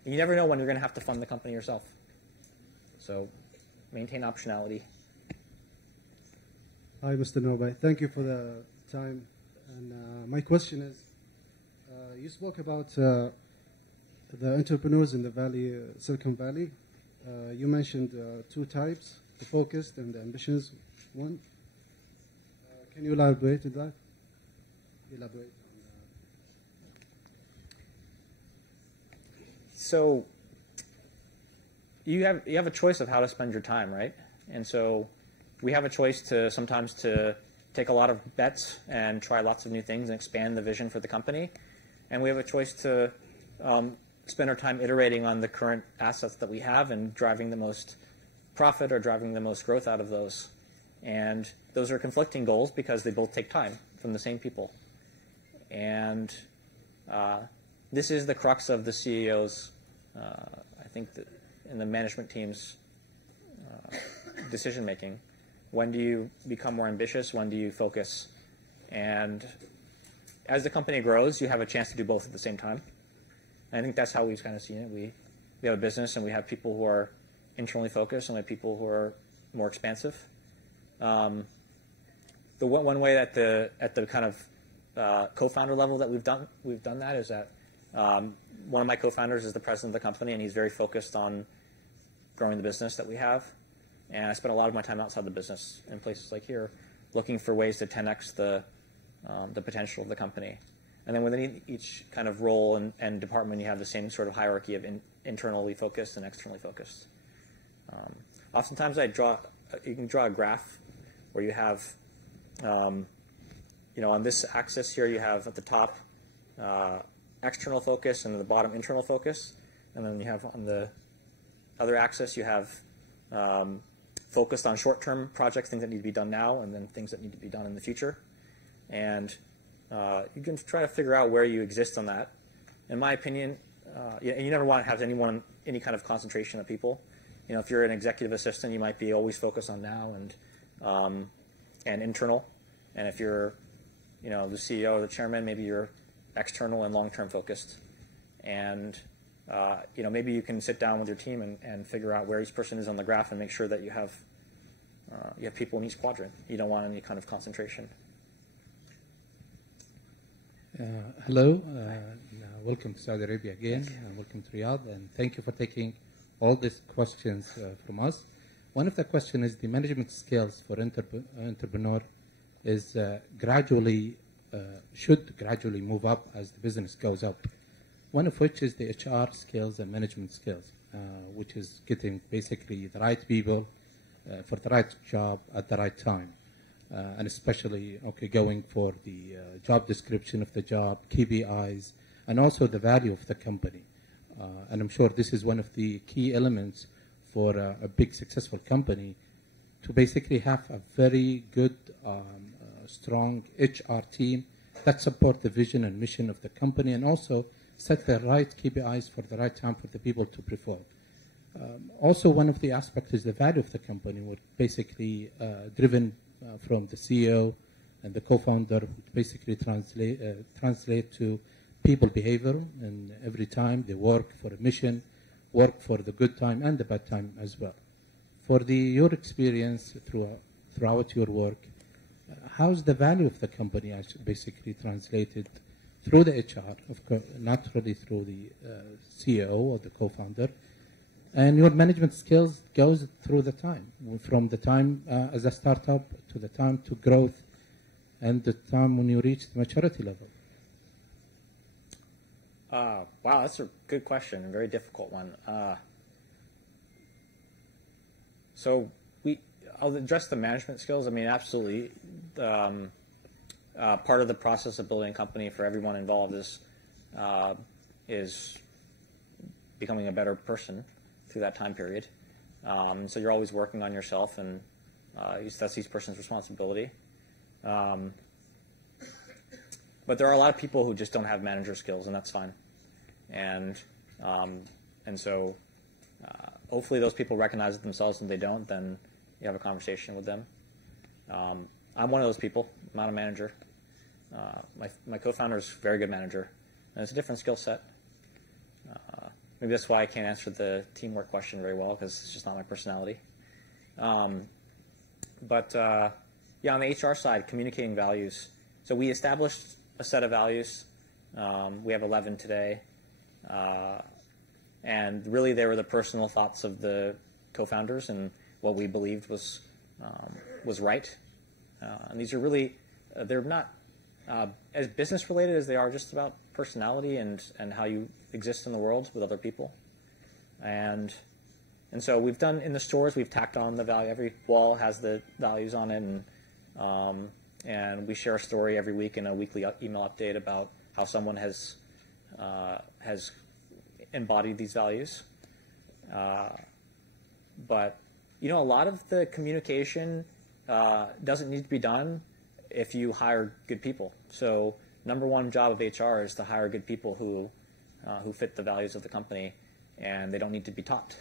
you never know when you're going to have to fund the company yourself. So maintain optionality. Hi, Mr. Nobai. Thank you for the time. And my question is, you spoke about the entrepreneurs in the Valley, Silicon Valley. You mentioned two types, the focused and the ambitious one. Can you elaborate on that? So you have a choice of how to spend your time, right? And so we have a choice to sometimes to take a lot of bets and try lots of new things and expand the vision for the company. And we have a choice to spend our time iterating on the current assets that we have and driving the most profit or driving the most growth out of those. And those are conflicting goals because they both take time from the same people. And this is the crux of the CEO's, I think, in the management team's decision making. When do you become more ambitious? When do you focus? And as the company grows, you have a chance to do both at the same time. And I think that's how we've kind of seen it. We have a business, and we have people who are internally focused, and we have people who are more expansive. The one way that at the kind of co-founder level that we've done that is that one of my co-founders is the president of the company, and he's very focused on growing the business that we have. And I spend a lot of my time outside the business in places like here, looking for ways to 10x the potential of the company. And then within each kind of role and department, you have the same sort of hierarchy of internally focused and externally focused. Oftentimes, you can draw a graph where you have, on this axis here, you have at the top external focus and at the bottom internal focus. And then you have on the other axis, you have focused on short-term projects, things that need to be done now, and then things that need to be done in the future. And you can try to figure out where you exist on that. In my opinion, you never want to have any kind of concentration of people. If you're an executive assistant, you might be always focused on now and internal. And if you're, the CEO or the chairman, maybe you're external and long-term focused. And maybe you can sit down with your team and figure out where each person is on the graph and make sure that you have people in each quadrant. You don't want any kind of concentration. Hello, welcome to Saudi Arabia again, welcome to Riyadh, and thank you for taking all these questions from us. One of the questions is the management skills for entrepreneur is should gradually move up as the business goes up. One of which is the HR skills and management skills. which is getting basically the right people for the right job at the right time. And especially, going for the job description of the job, KPIs, and also the value of the company. And I'm sure this is one of the key elements for a big successful company, to basically have a very good, strong HR team that support the vision and mission of the company, and also set the right KPIs for the right time for the people to perform. Also, one of the aspects is the value of the company, which basically driven from the CEO and the co-founder, who basically translate to people behavior, and every time they work for a mission, work for the good time and the bad time as well. For your experience throughout your work, how's the value of the company basically translated through the HR, of course, not really through the CEO or the co-founder, and your management skills goes through the time, from the time as a startup to the time to growth, and the time when you reach the maturity level? Wow, that's a good question, a very difficult one. So I'll address the management skills. I mean, absolutely. Part of the process of building a company for everyone involved is becoming a better person through that time period. So you're always working on yourself, and that's each person's responsibility. But there are a lot of people who just don't have manager skills, and that's fine. And so hopefully those people recognize it themselves, and if they don't, then you have a conversation with them. I'm one of those people. I'm not a manager. My co-founder is a very good manager, and it's a different skill set. Maybe that's why I can't answer the teamwork question very well, because it's just not my personality. Yeah, on the HR side, communicating values. So we established a set of values. We have 11 today. And really, they were the personal thoughts of the co-founders and what we believed was right. And these are really, they're not as business related as they are just about personality and how you exist in the world with other people. And so we've done, in the stores, we've tacked on the value. Every wall has the values on it, and we share a story every week in a weekly email update about how someone has embodied these values. But, a lot of the communication doesn't need to be done if you hire good people. So number one job of HR is to hire good people who fit the values of the company, and they don't need to be taught.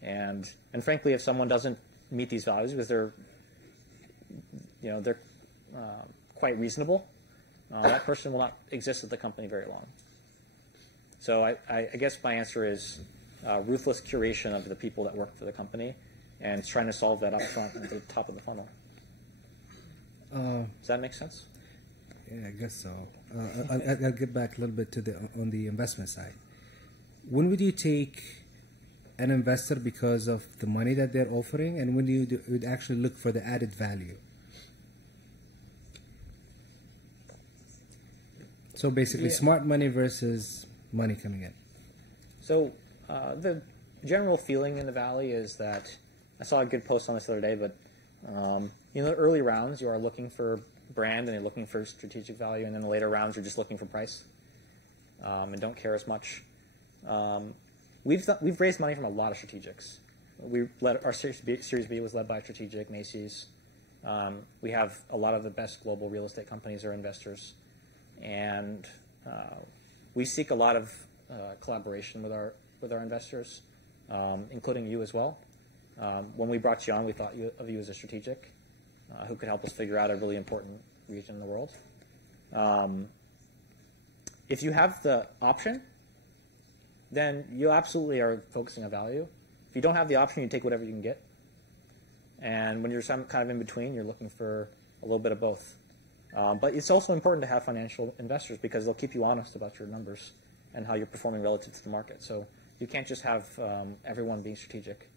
And frankly, if someone doesn't meet these values because they're quite reasonable, that person will not exist at the company very long. So I guess my answer is ruthless curation of the people that work for the company, and trying to solve that up front at the top of the funnel. Does that make sense? Yeah, I guess so. I'll get back a little bit on the investment side. When would you take an investor because of the money that they're offering, and when you would actually look for the added value? So basically, smart money versus money coming in. So the general feeling in the Valley is that, I saw a good post on this the other day, but in the early rounds, you are looking for brand and you're looking for strategic value, and in the later rounds, you're just looking for price and don't care as much. We've raised money from a lot of strategics. Our Series B was led by a strategic, Macy's. We have a lot of the best global real estate companies are investors, and we seek a lot of collaboration with our investors, including you as well. When we brought you on, we thought of you as a strategic who could help us figure out a really important region in the world. If you have the option, then you absolutely are focusing on value. If you don't have the option, you take whatever you can get. And when you're kind of in between, you're looking for a little bit of both. But it's also important to have financial investors because they'll keep you honest about your numbers and how you're performing relative to the market. So you can't just have everyone being strategic.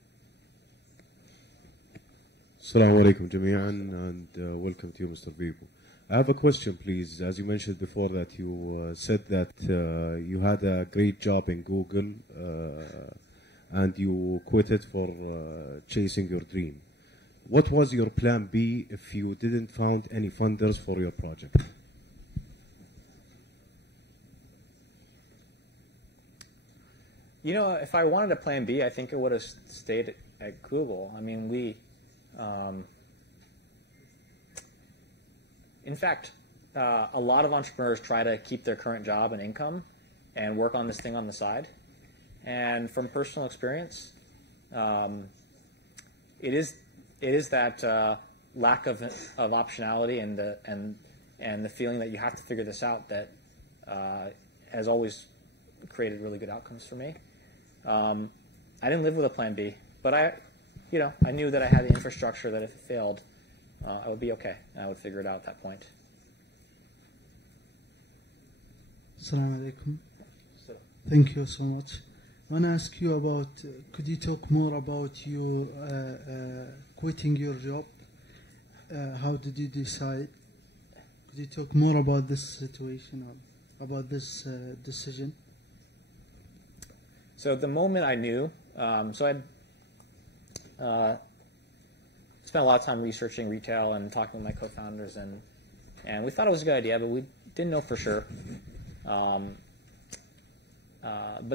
Assalamu alaikum jami'an, and welcome to you, Mr. Bibo. I have a question, please. As you mentioned before that you said that you had a great job in Google and you quit it for chasing your dream. What was your plan B if you didn't find any funders for your project? You know, if I wanted a plan B, I think I would have stayed at Google. I mean, in fact, a lot of entrepreneurs try to keep their current job and income and work on this thing on the side. And from personal experience, it is that lack of optionality and the feeling that you have to figure this out that has always created really good outcomes for me. I didn't live with a plan B, but I knew that I had the infrastructure that if it failed, I would be okay, and I would figure it out at that point. Assalamu alaikum. Thank you so much. I want to ask you about, could you talk more about your quitting your job? How did you decide? Could you talk more about this situation, or about this decision? So the moment I knew, so I'd spent a lot of time researching retail and talking with my co-founders, and we thought it was a good idea, but we didn't know for sure. But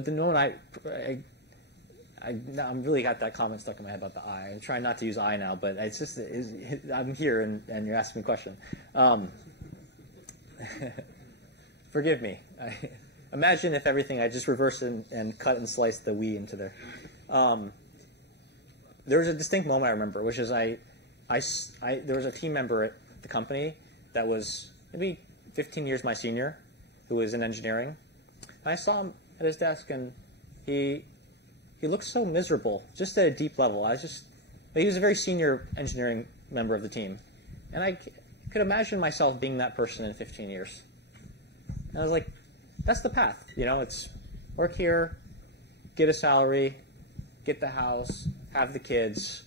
the moment I'm really got that comment stuck in my head about the I. I'm trying not to use I now, but it's just I'm here and you're asking me a question. Forgive me. Imagine if everything I just reversed and cut and sliced the we into there. There was a distinct moment I remember, which is there was a team member at the company that was maybe 15 years my senior, who was in engineering. And I saw him at his desk, and he looked so miserable, just at a deep level. He was a very senior engineering member of the team, and I could imagine myself being that person in 15 years. And I was like, that's the path, it's work here, get a salary, get the house, have the kids,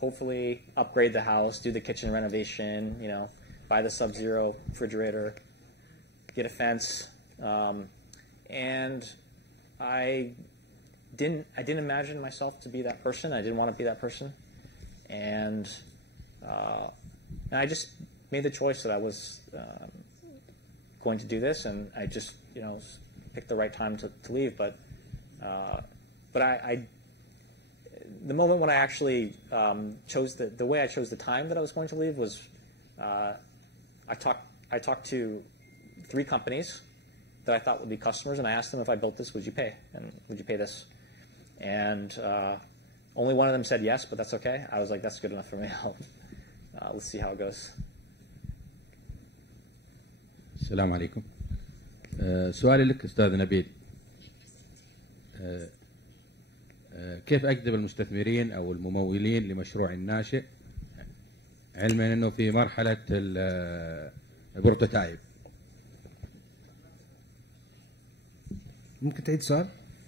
hopefully upgrade the house, do the kitchen renovation, buy the Sub-Zero refrigerator, get a fence, and I didn't imagine myself to be that person. I didn't want to be that person, and I just made the choice that I was going to do this, and I just picked the right time to leave. But the moment when I actually chose the way I chose the time that I was going to leave was I talked to 3 companies that I thought would be customers, and I asked them, if I built this, would you pay? And would you pay this? And only one of them said yes, but that's okay. I was like, that's good enough for me. Let's see how it goes. السلام عليكم. سؤالي لك أستاذ نبيل. كيف أجذب المستثمرين أو الممولين لمشروع ناشئ علما أنه في مرحلة البروتوتايب؟ ممكن تعيد السؤال؟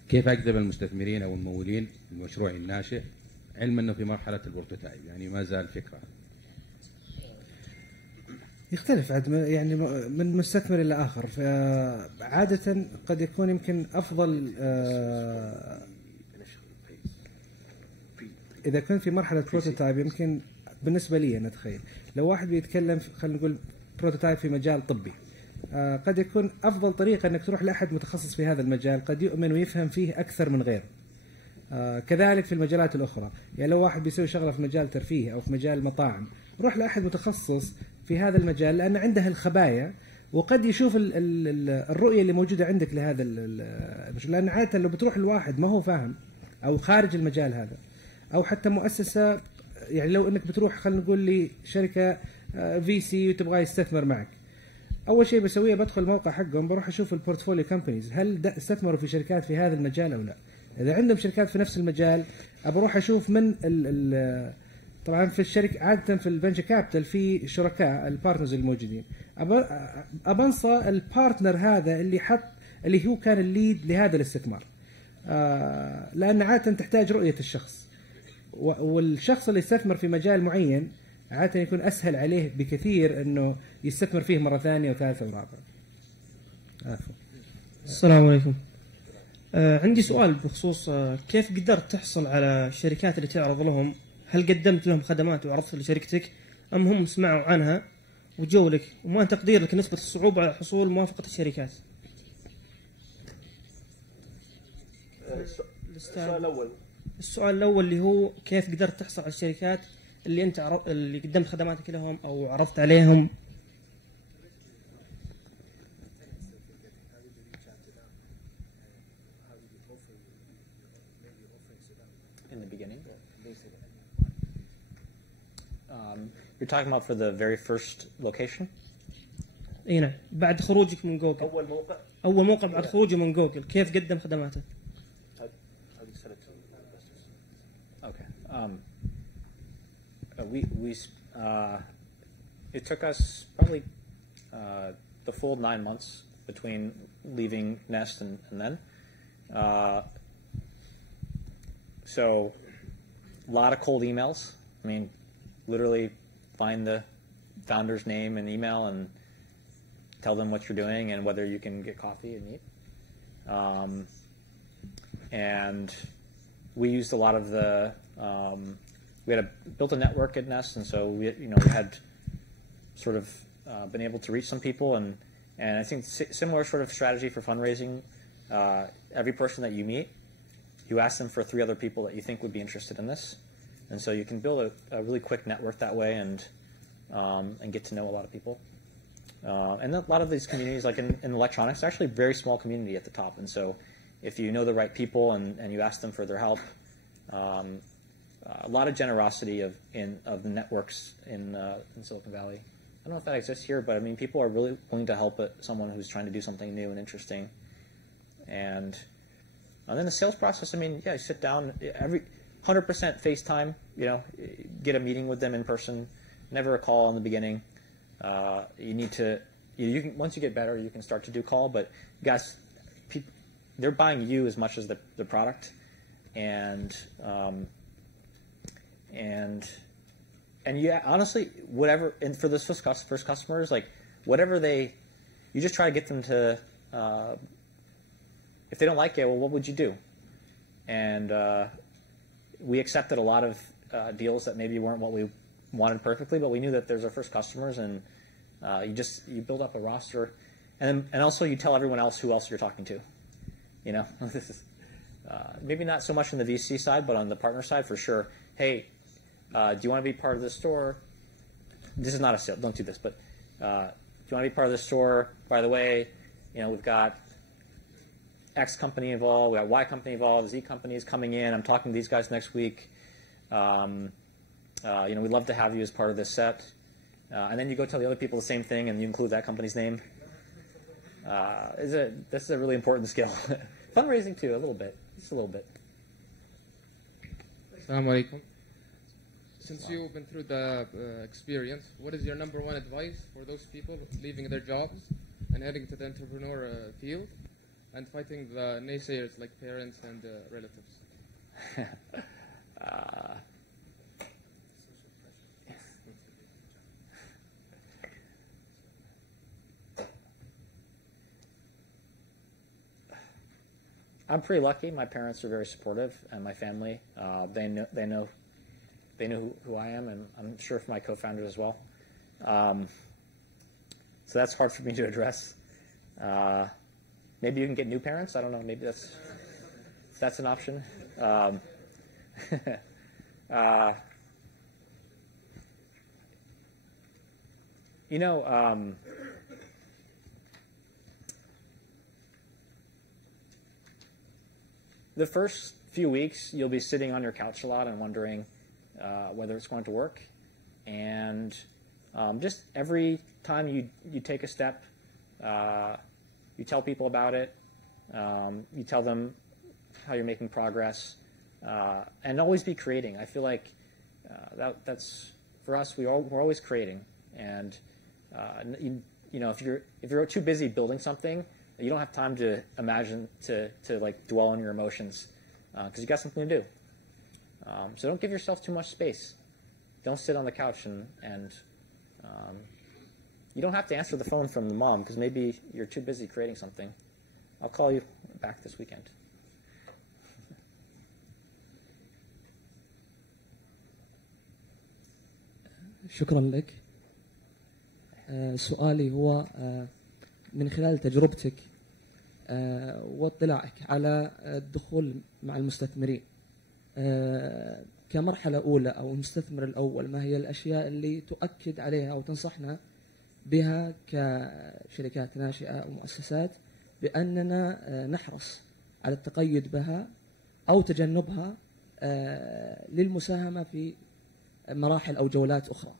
كيف أجذب المستثمرين أو الممولين للمشروع الناشئ علما أنه في مرحلة البروتوتايب، يعني ما زال فكرة؟ يختلف يعني من مستثمر إلى آخر. عادة قد يكون يمكن أفضل إذا كنت في مرحلة بروتوتايب، يمكن بالنسبة لي أنا أتخيل لو واحد بيتكلم خلينا نقول بروتوتايب في مجال طبي، قد يكون أفضل طريقة أنك تروح لأحد متخصص في هذا المجال قد يؤمن ويفهم فيه أكثر من غيره. كذلك في المجالات الأخرى، يعني لو واحد بيسوي شغلة في مجال ترفيه أو في مجال مطاعم، روح لأحد متخصص في هذا المجال لأن عنده الخبايا وقد يشوف الرؤية اللي موجودة عندك لهذا لأن عادة لو بتروح لواحد ما هو فاهم أو خارج المجال هذا أو حتى مؤسسة، يعني لو أنك بتروح خلينا نقول لي شركة VC وتبغى يستثمر معك، أول شيء بسويه بدخل الموقع حقهم بروح أشوف البورتفوليو كومبانيز هل استثمروا في شركات في هذا المجال أو لا. إذا عندهم شركات في نفس المجال أبروح أشوف من طبعا في الشركة عادة في الفنتشر كابيتال في شركاء البارتنرز الموجودين، أبنصى البارتنر هذا اللي هو كان الليد لهذا الاستثمار، لأن عادة تحتاج رؤية الشخص، والشخص اللي استثمر في مجال معين عادة يكون أسهل عليه بكثير إنه يستثمر فيه مرة ثانية وثالثة ورابعة. عفوا. السلام عليكم. عندي سؤال بخصوص كيف قدرت تحصل على الشركات اللي تعرض لهم؟ هل قدمت لهم خدمات وعرضت لشركتك أم هم سمعوا عنها وجوا لك؟ وما تقدير لك نسبة الصعوبة على حصول موافقة الشركات؟ السؤال الأول اللي هو كيف قدرت تحصل على الشركات اللي أنت اللي قدمت خدماتك لهم أو عرضت عليهم؟ In the beginning? You're talking about for the very first location? اي نعم، بعد خروجك من جوجل. أول موقع بعد خروجه من جوجل، كيف قدم خدماته؟ Okay. It took us probably the full 9 months between leaving Nest and then. So a lot of cold emails. I mean, literally find the founder's name and email and tell them what you're doing and whether you can get coffee and meet. And we used a lot of the we had built a network at Nest, and so we had sort of been able to reach some people, and I think similar sort of strategy for fundraising. Every person that you meet, you ask them for 3 other people that you think would be interested in this, and so you can build a really quick network that way and get to know a lot of people. And a lot of these communities, like in electronics, are actually a very small community at the top, and so if you know the right people and you ask them for their help, a lot of generosity of the networks in Silicon Valley. I don't know if that exists here, but I mean, people are really willing to help someone who's trying to do something new and interesting. And then the sales process, I mean, yeah, you sit down, every 100% FaceTime, get a meeting with them in person, never a call in the beginning. You need to, you can, once you get better, you can start to do call, but guys, they're buying you as much as the product, and yeah, honestly, whatever. And for those first customers, like whatever you just try to get them to. If they don't like it, well, what would you do? And we accepted a lot of deals that maybe weren't what we wanted perfectly, but we knew that there's our first customers, and you build up a roster, and also you tell everyone else who else you're talking to. This is maybe not so much on the VC side, but on the partner side for sure. Hey, do you want to be part of this store? This is not a sale. Don't do this, but do you want to be part of this store? By the way, we've got X company involved, we got Y company involved, Z company is coming in. I'm talking to these guys next week. We'd love to have you as part of this set. And then you go tell the other people the same thing, and you include that company's name. This is a really important skill. Fundraising too, a little bit, just a little bit. Assalamu alaikum. Since you've been through the experience, what is your #1 advice for those people leaving their jobs and heading to the entrepreneur field and fighting the naysayers like parents and relatives? I'm pretty lucky. My parents are very supportive, and my family, they know who I am, and I'm sure for my co-founders as well. So that's hard for me to address. Maybe you can get new parents. I don't know. Maybe that's an option. The first few weeks, you'll be sitting on your couch a lot and wondering whether it's going to work. And just every time you take a step, you tell people about it. You tell them how you're making progress, and always be creating. I feel like that's for us. We're always creating, and if you're too busy building something, you don't have time to imagine to like dwell on your emotions because you got something to do. So don't give yourself too much space. don't sit on the couch and you don't have to answer the phone from the mom because maybe you're too busy creating something. I'll call you back this weekend. شكرا لك. سؤالي هو من خلال تجربتك واطلاعك على الدخول مع المستثمرين كمرحلة أولى أو المستثمر الأول، ما هي الأشياء اللي تؤكد عليها أو تنصحنا بها كشركات ناشئة أو مؤسسات بأننا نحرص على التقيد بها أو تجنبها للمساهمة في مراحل أو جولات أخرى؟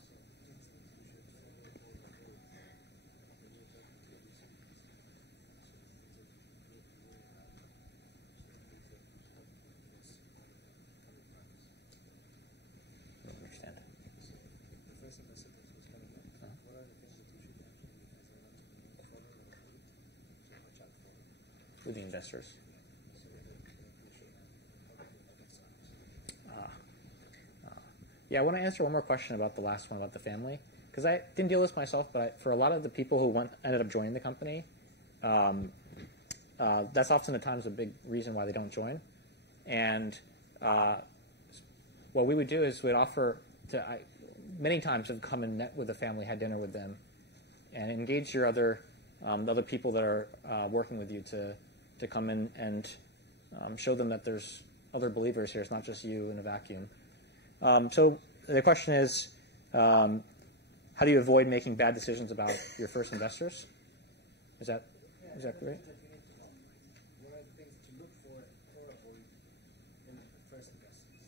With the investors. Yeah, I want to answer one more question about the last one about the family, because I didn't deal with this myself, but for a lot of the people who ended up joining the company, that's often at times a big reason why they don't join. And what we would do is we'd offer to, many times have come and met with the family, had dinner with them, and engage your other people that are working with you to come in and show them that there's other believers here. It's not just you in a vacuum. So the question is, how do you avoid making bad decisions about your first investors? Is that right? What are the things to look for or avoid in the first investors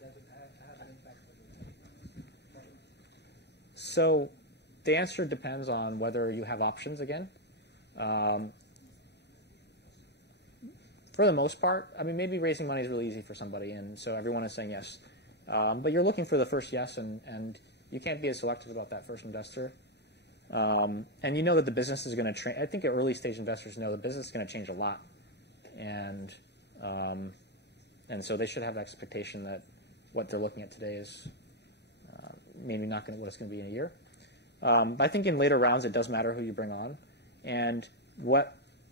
that would have an impact on you? So the answer depends on whether you have options again. For the most part, I mean, maybe raising money is really easy for somebody, and so everyone is saying yes. But you're looking for the first yes, and you can't be as selective about that first investor. And you know that the business is going to I think early stage investors know the business is going to change a lot. And so they should have expectation that what they're looking at today is maybe not what it's going to be in a year. But I think in later rounds, it does matter who you bring on. And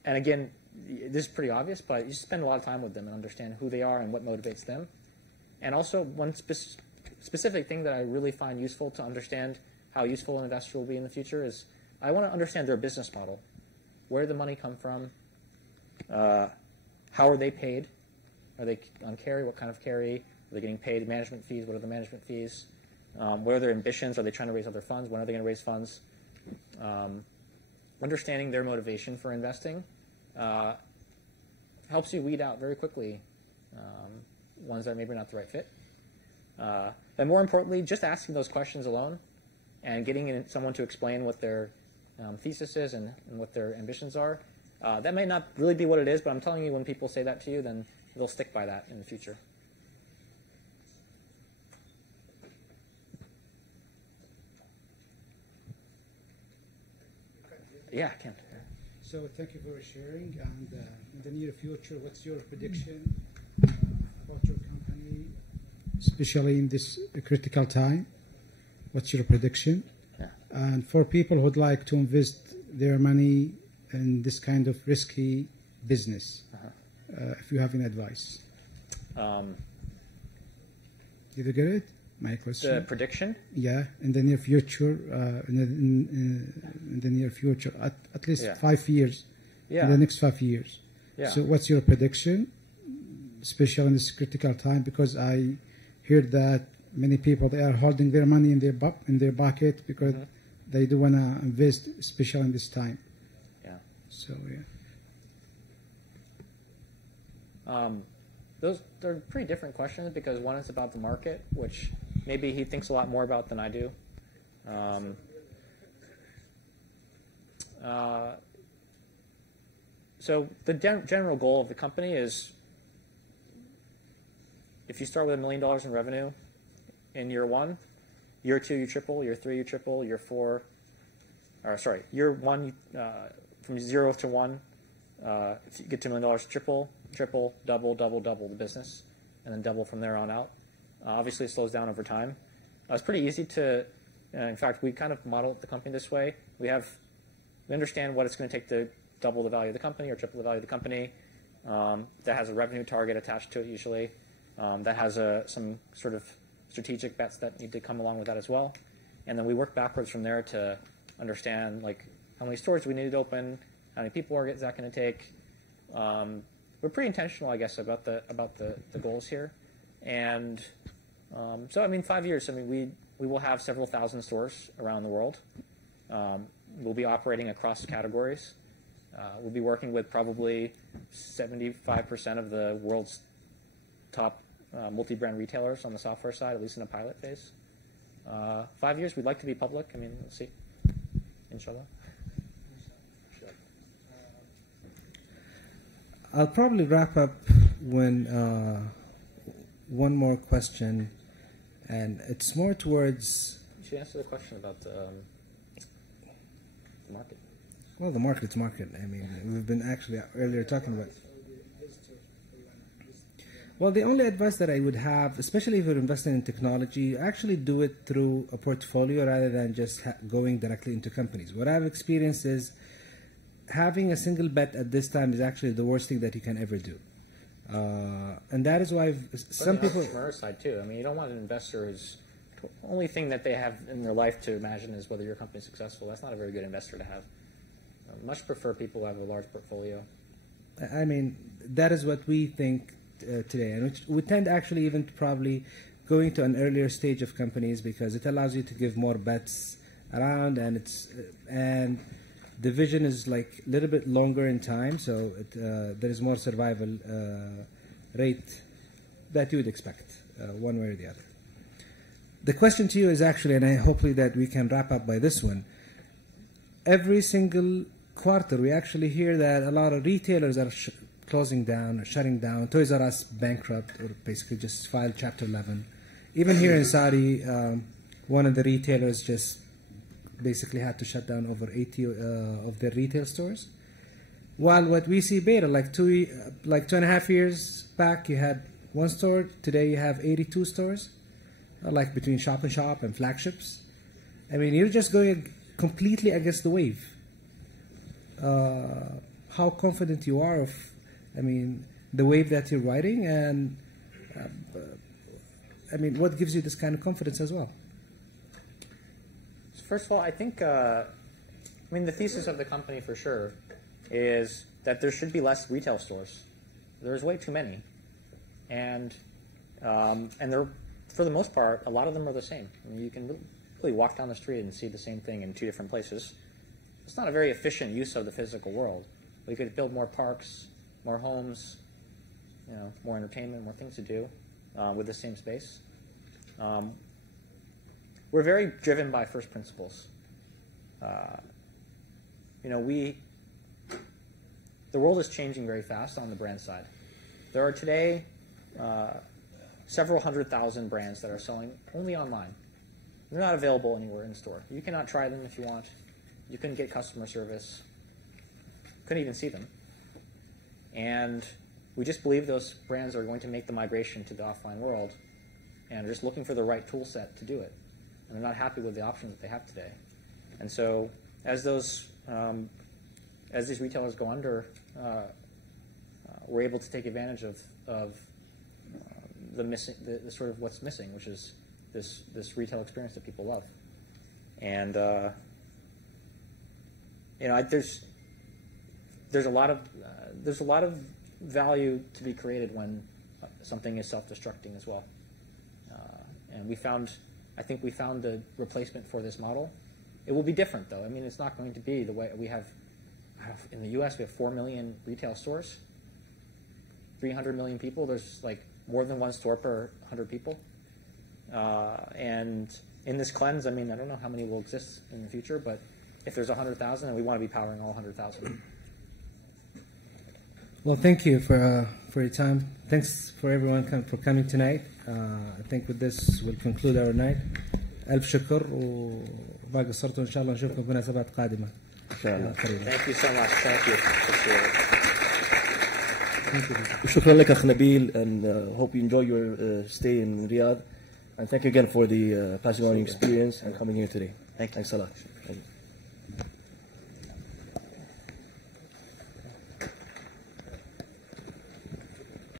again, this is pretty obvious, but you spend a lot of time with them and understand who they are and what motivates them. And also, one specific thing that I really find useful to understand how useful an investor will be in the future is I want to understand their business model. Where did the money come from? How are they paid? Are they on carry? What kind of carry? Are they getting paid management fees? What are the management fees? What are their ambitions? Are they trying to raise other funds? When are they going to raise funds? Understanding their motivation for investing helps you weed out very quickly ones that maybe are not the right fit. And more importantly, just asking those questions alone and getting someone to explain what their thesis is and what their ambitions are, that may not really be what it is, but I'm telling you, when people say that to you, then they'll stick by that in the future. Yeah, I can. So thank you for sharing. And in the near future, what's your prediction about your company, especially in this critical time? What's your prediction? Yeah. And for people who'd like to invest their money in this kind of risky business, if you have any advice. Did you get it? My question. The prediction? Yeah, in the near future, in the near future, at least 5 years. Yeah. In the next 5 years. Yeah. So, what's your prediction, especially in this critical time? Because I heard that many people, they are holding their money in their pocket because they do want to invest, especially in this time. Yeah. So They're pretty different questions, because one is about the market, which maybe he thinks a lot more about than I do. So the general goal of the company is, if you start with $1 million in revenue in year 1, year 2 you triple, year 3 you triple, year 4, year 1 from 0 to 1, if you get to $1 million, triple, double the business, and then double from there on out. Obviously, it slows down over time. It's pretty easy to, in fact, we kind of model the company this way. We understand what it's going to take to double the value of the company or triple the value of the company. That has a revenue target attached to it usually. That has some sort of strategic bets that need to come along with that as well. And then we work backwards from there to understand like how many stores we need to open, how many people is that going to take. We're pretty intentional, I guess, about the goals here. And so, I mean, 5 years, I mean, we will have several thousand stores around the world. We'll be operating across categories. We'll be working with probably 75% of the world's top multi-brand retailers on the software side, at least in a pilot phase. 5 years, we'd like to be public. I mean, we'll see. Inshallah. I'll probably wrap up when one more question, and it's more towards... You should answer the question about the market. Well, the market's market. I mean, we've been actually earlier talking about... Well, the only advice that I would have, especially if you're investing in technology, actually do it through a portfolio rather than just going directly into companies. What I've experienced is having a single bet at this time is actually the worst thing that you can ever do. And that is why some people... From our side, too. I mean, you don't want an investor who's... The only thing that they have in their life to imagine is whether your company is successful. That's not a very good investor to have. I much prefer people who have a large portfolio. I mean, that is what we think today. And we tend actually even to probably going to an earlier stage of companies because it allows you to give more bets around, and the vision is like a little bit longer in time, so there is more survival rate that you would expect, one way or the other. The question to you is actually, and hopefully that we can wrap up by this one, every single quarter we actually hear that a lot of retailers are closing down or shutting down. Toys R Us bankrupt or basically just filed Chapter 11. Even here in Saudi, one of the retailers just basically had to shut down over 80 of their retail stores. While what we see better, like 2.5 years back, you had one store. Today you have 82 stores, like between shop and shop and flagships. I mean, you're just going completely against the wave. How confident you are of, I mean, the wave that you're riding, and I mean, what gives you this kind of confidence as well? First of all, I think, I mean, the thesis of the company for sure is that there should be less retail stores. There's way too many. And they're, for the most part, a lot of them are the same. I mean, you can really walk down the street and see the same thing in 2 different places. It's not a very efficient use of the physical world. We could build more parks, more homes, you know, more entertainment, more things to do with the same space. We're very driven by first principles. You know, the world is changing very fast on the brand side. There are today several 100,000 brands that are selling only online. They're not available anywhere in store. You cannot try them if you want. You couldn't get customer service. Couldn't even see them. And we just believe those brands are going to make the migration to the offline world and are just looking for the right tool set to do it. And they're not happy with the options that they have today. And so as these retailers go under, we're able to take advantage of the sort of what's missing, which is this retail experience that people love. And you know, there's a lot of value to be created when something is self-destructing as well. And I think we found the replacement for this model. It will be different, though. I mean, it's not going to be the way we have in the U.S. We have 4 million retail stores, 300 million people. There's like more than one store per 100 people. And in this cleanse, I mean, I don't know how many will exist in the future, but if there's 100,000, then we want to be powering all 100,000. Well, thank you for your time. Thanks for everyone for coming tonight. I think with this we'll conclude our night. ألف شكر وما قصرتوا إن شاء الله نشوفكم في مناسبات قادمة. إن شاء الله. Thank you so much. Thank you. شكرا لك أخ نبيل, and hope you enjoy your stay in Riyadh. And thank you again for the passing on your experience and coming here today. Thanks a lot.